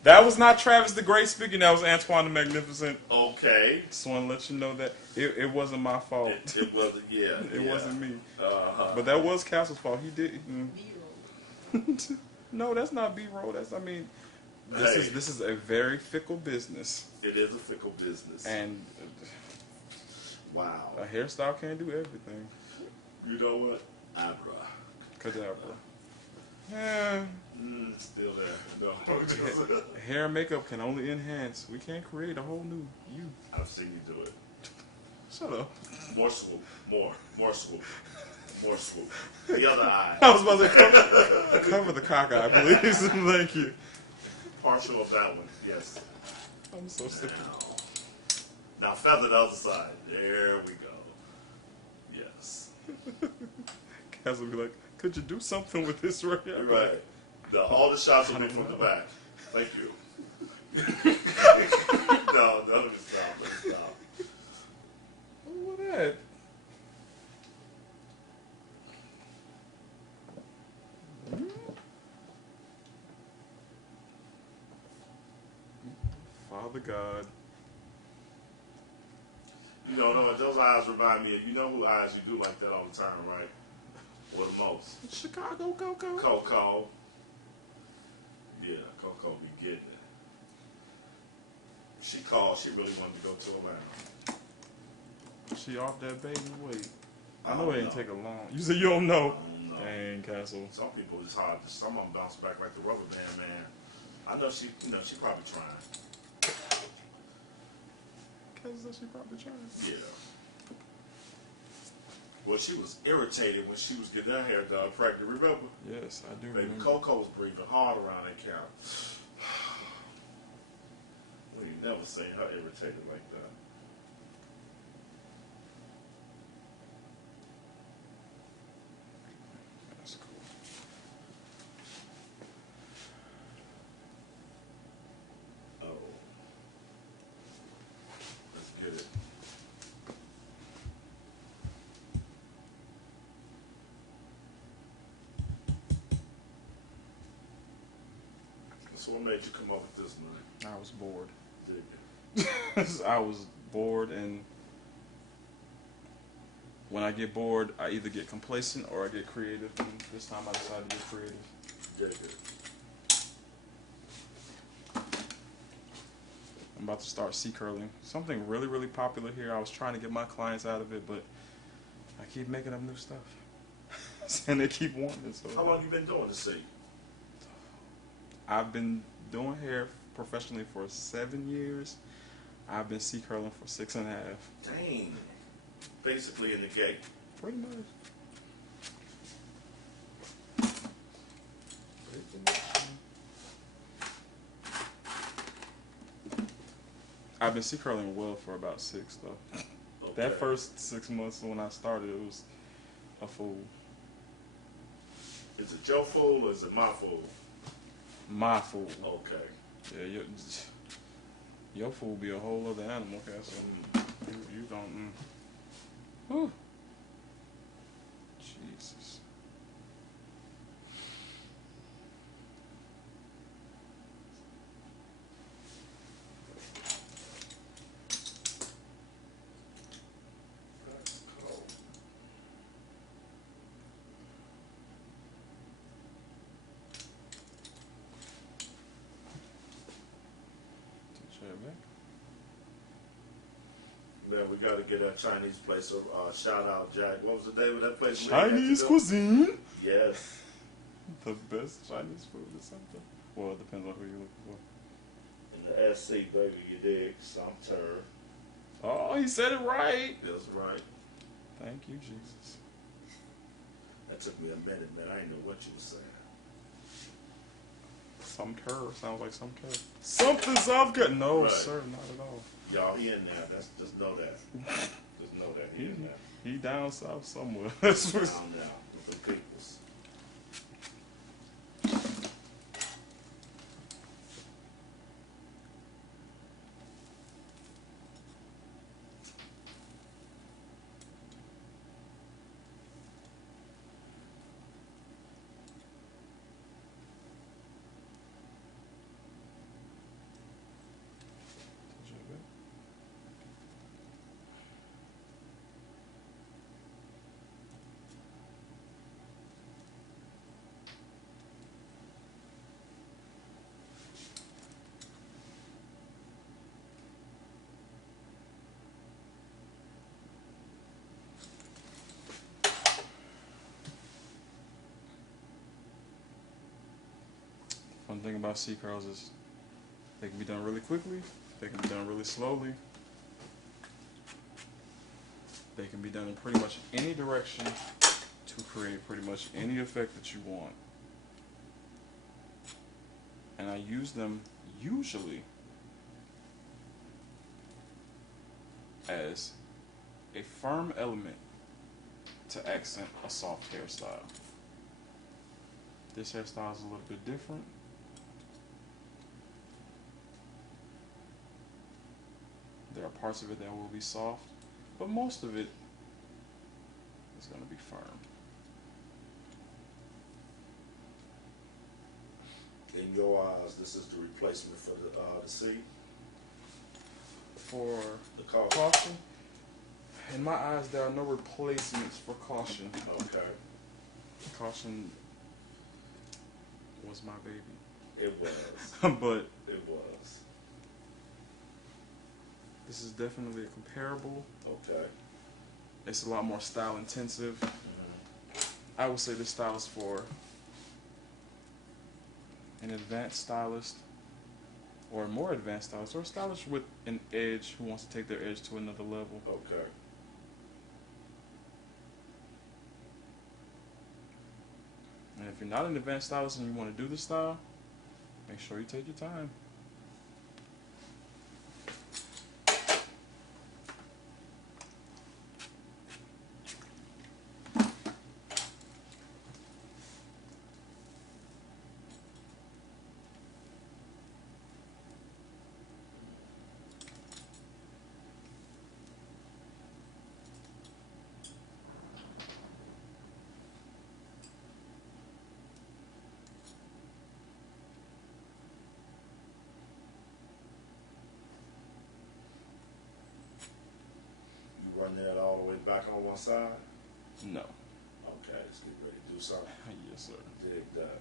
That was not Travis the Great speaking. That was Antoine the Magnificent. Okay. Just want to let you know that it wasn't my fault. It wasn't, yeah. It wasn't me. Uh-huh. But that was Castle's fault. He did. B-roll. No, that's not B-roll. This is a very fickle business. It is a fickle business. And wow. a hairstyle can't do everything. You know what? Abra. Cadabra. Yeah. Still there. No. Hair and makeup can only enhance. We can't create a whole new you. I've seen you do it. Shut up. More swoop. More swoop. More swoop. The other eye. I was about to cover the cock eye, please. Thank you. Partial of that one. Yes. I'm so sick. Now feather the other side. There we go. Yes. Cass will be like, could you do something with this right here? You're right. All the shots will be from the back. Thank you. No, let me stop. What was that? Father God. You know, no, those eyes remind me of, you know who eyes you do like that all the time, right? Or the most. Chicago Coco. Coco. Yeah, Coco be getting it. She called, she really wanted to go to Atlanta. She off that baby? Wait. I I know don't it ain't know. take a long. You said you don't know. I don't know. Dang, Castle. Some people it's hard. Some of them bounce back like the rubber band man. I know she, she probably trying. Castle said she probably trying. Yeah. Well, she was irritated when she was getting her hair done pregnant. Remember? Yes, I do Baby remember. Coco was breathing hard around that couch. We ain't never seen her irritated like that. That's cool. Oh. Let's get it. So what made you come up with this, man? I was bored. Did you? I was bored, and when I get bored, I either get complacent or I get creative. And this time I decided to get creative. Did you? I'm about to start C-curling. Something really, really popular here. I was trying to get my clients out of it, but I keep making up new stuff. And they keep wanting it. So How long you been doing this, C? I've been doing hair professionally for 7 years. I've been C-curling for 6.5. Dang. Basically in the gate. Pretty much. I've been C-curling well for about 6 though. Okay. That first 6 months when I started, it was a fool. Is it your fool or is it my fool? My fool. Okay. Yeah, your fool be a whole other animal, Castle. You don't. Whew. Jesus. That's cold. Man, we got to get that Chinese place. Shout out, Jack. What was the name of that place? Chinese cuisine. Yes. The best Chinese food or something. Well, it depends on who you're looking for. In the SC, baby, you dig? Some turn. Oh, he said it right. That's right. Thank you, Jesus. That took me a minute, man. I didn't know what you were saying. Some tur sounds like some tur. Something South good. No, Right. sir, not at all. Y'all, he in there. Just know that. Just know that. He in there. He down south somewhere. That's what. Down there. With the peoples. One thing about C-curls is they can be done really quickly, they can be done really slowly, they can be done in pretty much any direction to create pretty much any effect that you want. And I use them usually as a firm element to accent a soft hairstyle. This hairstyle is a little bit different. There are parts of it that will be soft, but most of it is going to be firm. In your eyes, this is the replacement for the seat, For the car. caution, in my eyes, there are no replacements for caution. Okay. Caution was my baby. It was. But It was. this is definitely a comparable. Okay. It's a lot more style intensive. I would say this style is for an advanced stylist, or a more advanced stylist, or a stylist with an edge who wants to take their edge to another level. Okay. And if you're not an advanced stylist and you want to do this style, make sure you take your time. You run that all the way back on one side? No. Okay, let's get ready to do something. Yes, sir. Dig that.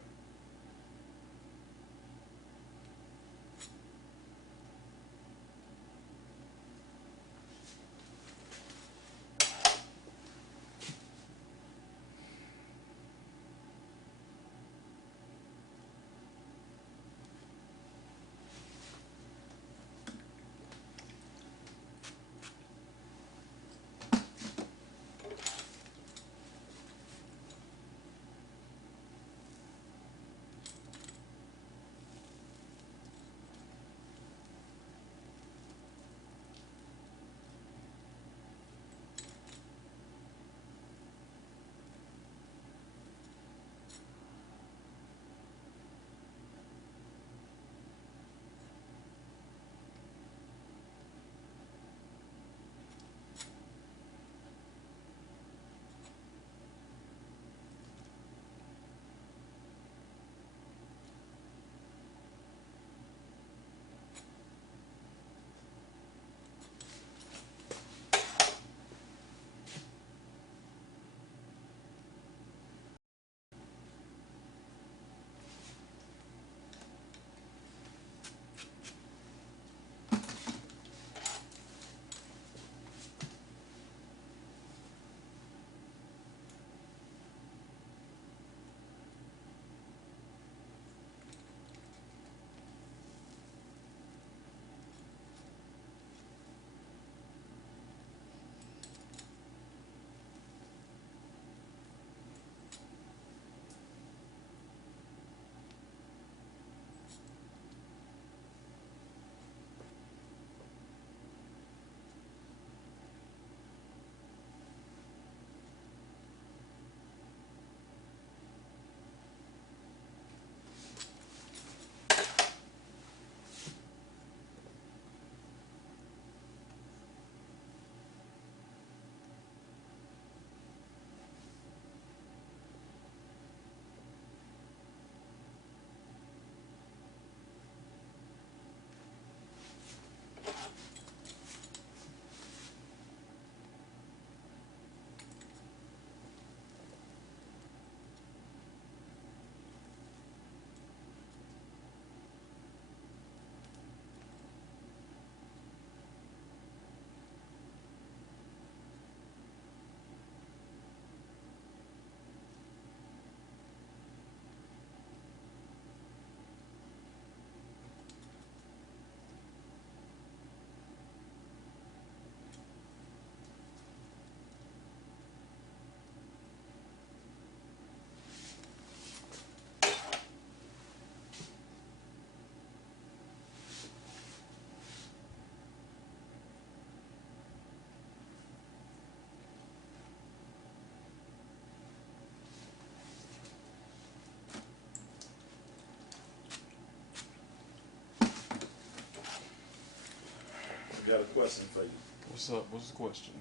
I got a question for you. What's up? What's the question?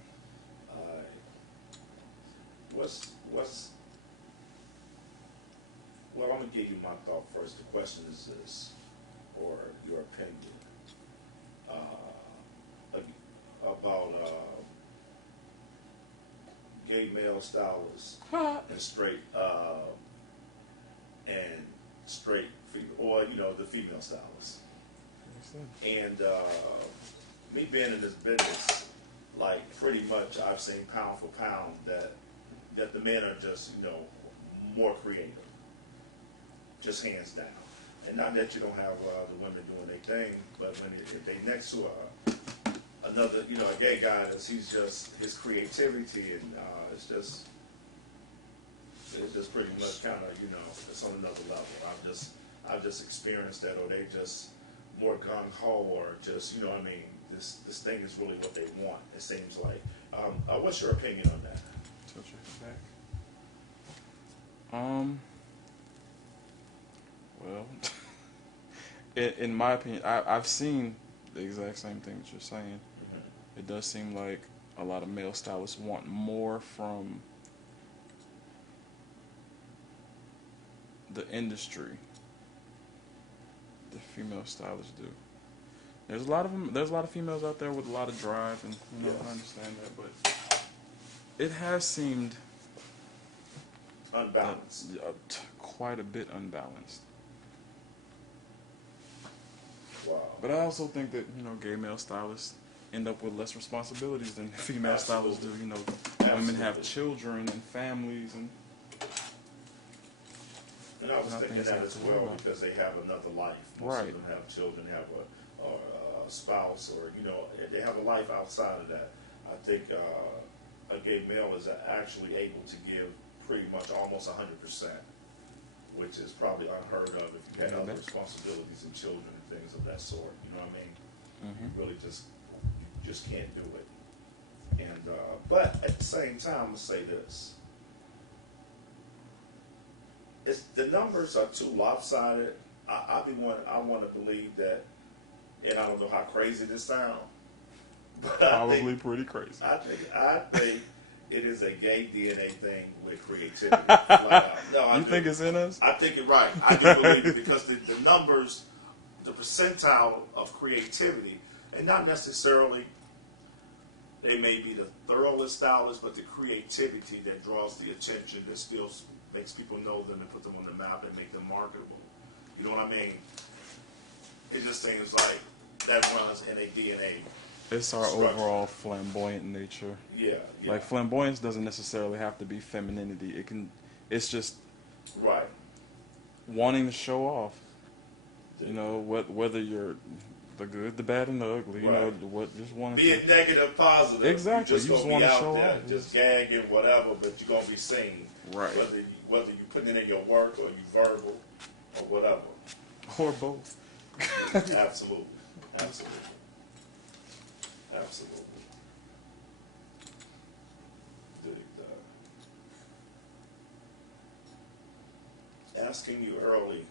Alright. What's well, I'm gonna give you my thought first. The question is this, or your opinion, about gay male stylists and straight female, or the female stylists. And me being in this business, like pretty much I've seen pound for pound that the men are just more creative, just hands down. And not that you don't have the women doing their thing, but when if they next to another, you know, a gay guy, he's just his creativity and it's just pretty much kind of, you know, it's on another level. I've just experienced that, or they just more gung ho, or just, you know what I mean. This thing is really what they want. It seems like. What's your opinion on that? Touch your back. Well, in my opinion, I've seen the exact same thing that you're saying. Mm-hmm. It does seem like a lot of male stylists want more from the industry. The female stylists do. There's a lot of them. There's a lot of females out there with a lot of drive, and you know, I understand that, but it has seemed unbalanced, quite a bit unbalanced. Wow. But I also think that, you know, gay male stylists end up with less responsibilities than female stylists do. You know, women have children and families, and I was thinking that as well, because they have another life. Most right. of them have children, have a spouse, or, you know, they have a life outside of that. I think a gay male is actually able to give pretty much almost 100%, which is probably unheard of if you had other responsibilities and children and things of that sort. You know what I mean? Mm-hmm. You really just can't do it. And but at the same time, I'll say this. The numbers are too lopsided. I want to believe that, and I don't know how crazy this sounds, but probably pretty crazy. I think it is a gay DNA thing with creativity. Flat out. No, I you do. think it's in us? I think it's right. I do believe it, because the numbers, the percentile of creativity, and not necessarily they may be the thoroughest stylists, but the creativity that draws the attention, that still makes people know them and put them on the map and make them marketable. You know what I mean? It just seems like that runs in a DNA. It's our structure. Overall flamboyant nature. Yeah. Like, flamboyance doesn't necessarily have to be femininity. It's just right. wanting to show off. You know, whether you're the good, the bad, and the ugly. You know, just wanting be it negative, positive. Exactly. You just want to out show there, off. just gagging, whatever, but you're gonna be seen. Right. Whether you putting in your work, or you verbal, or whatever. Or both. Absolutely. Absolutely. Absolutely. Asking you early,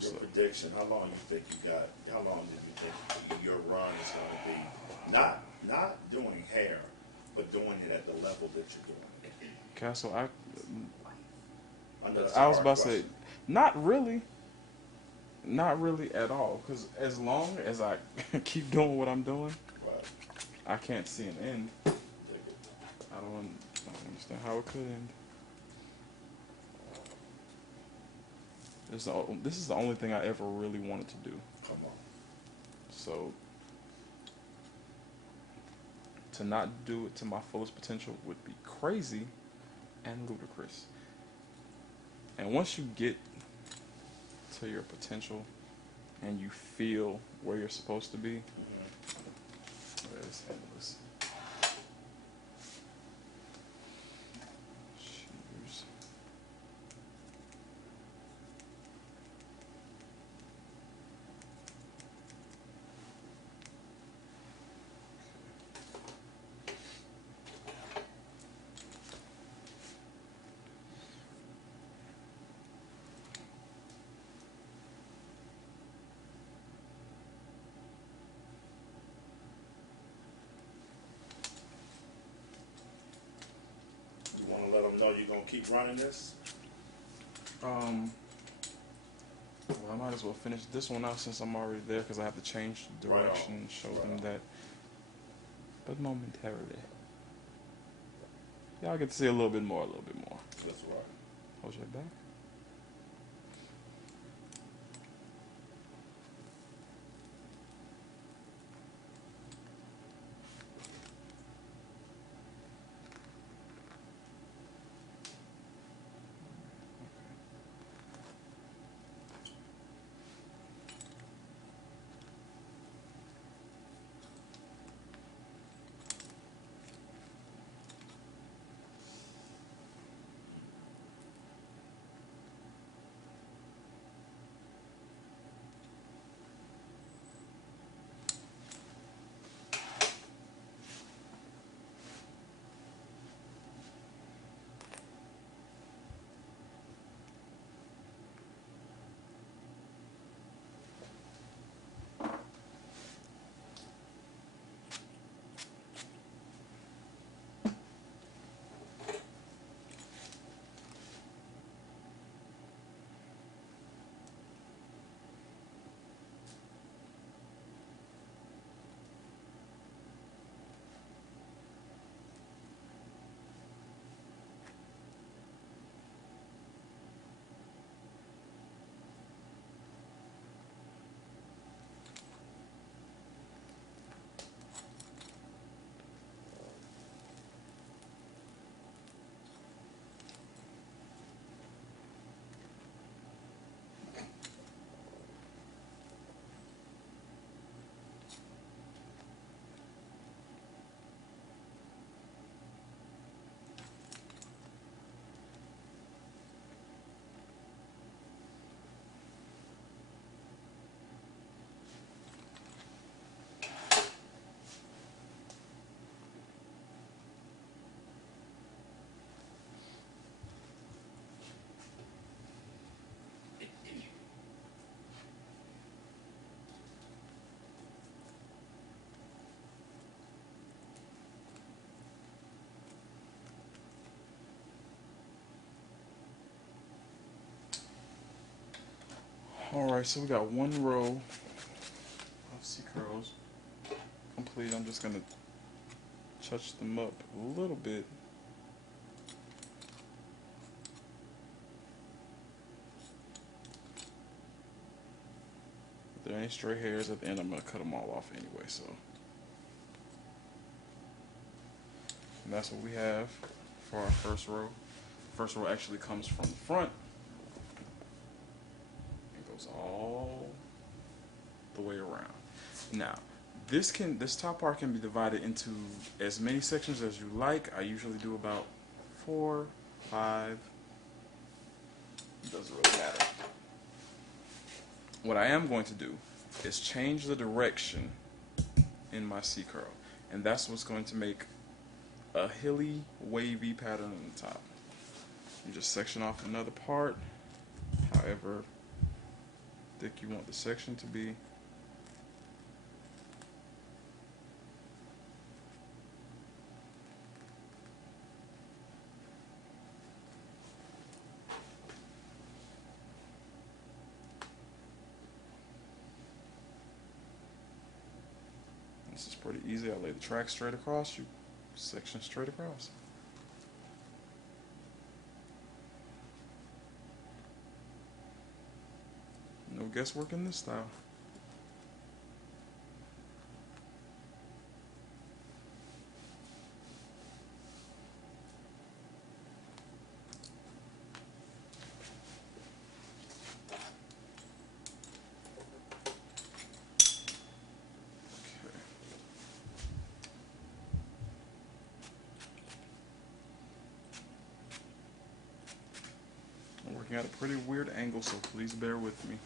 your prediction, how long you think you got, how long did you think your run is going to be? Not doing hair, but doing it at the level that you're doing. Castle, I was about to say, not really at all. Because as long as I keep doing what I'm doing, I can't see an end. I don't understand how it could end. This is the only thing I ever really wanted to do. Come on. So to not do it to my fullest potential would be crazy and ludicrous. And once you get to your potential and you feel where you're supposed to be, it's endless. Cheers. Know you're gonna keep running this? Well, I might as well finish this one out since I'm already there, because I have to change direction and show them that. But momentarily. Y'all get to see a little bit more, That's right. Hold your back. Alright, so we got one row of C curls complete. I'm just going to touch them up a little bit. If there ain't stray hairs at the end, I'm going to cut them all off anyway. So, and that's what we have for our first row. First row actually comes from the front. It goes all the way around. Now, this top part can be divided into as many sections as you like. I usually do about 4, 5. It doesn't really matter. What I am going to do is change the direction in my C curl, and that's what's going to make a hilly, wavy pattern on the top. You just section off another part, however thick you want the section to be. This is pretty easy. I lay the track straight across, you section straight across. No guesswork in this style. I'm working at a pretty weird angle, so please bear with me.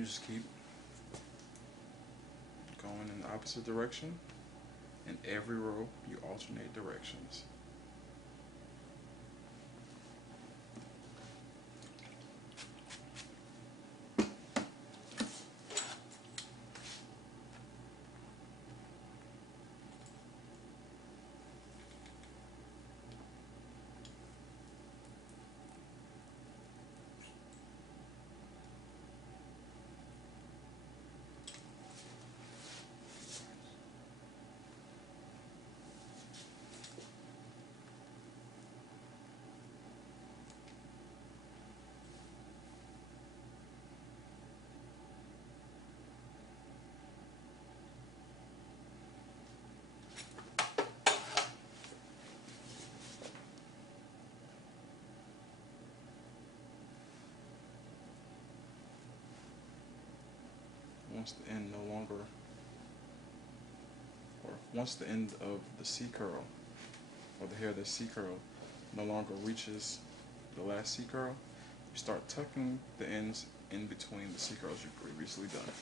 You just keep going in the opposite direction. In every row, you alternate directions. Once the end of the C curl, or the hair of the C curl, no longer reaches the last C curl, you start tucking the ends in between the C curls you've previously done.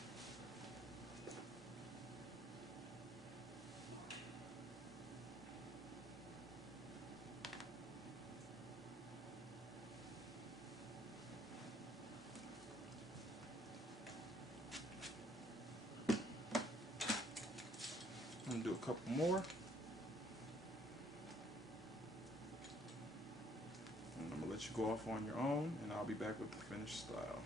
I'm going to do a couple more. And I'm going to let you go off on your own, and I'll be back with the finished style.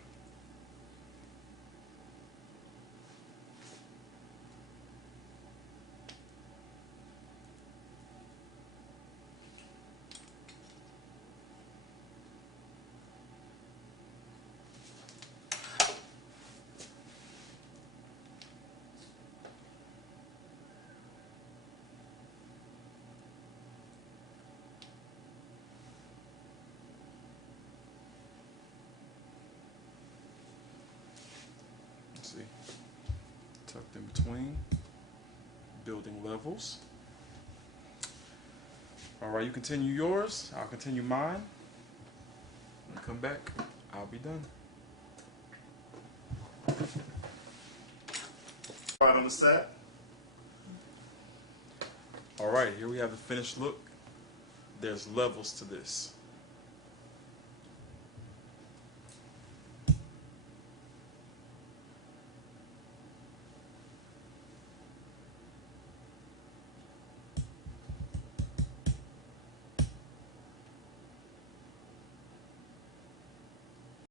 See, tucked in between, building levels. Alright, you continue yours, I'll continue mine. When I come back, I'll be done. Right on the set. Alright, here we have the finished look. There's levels to this.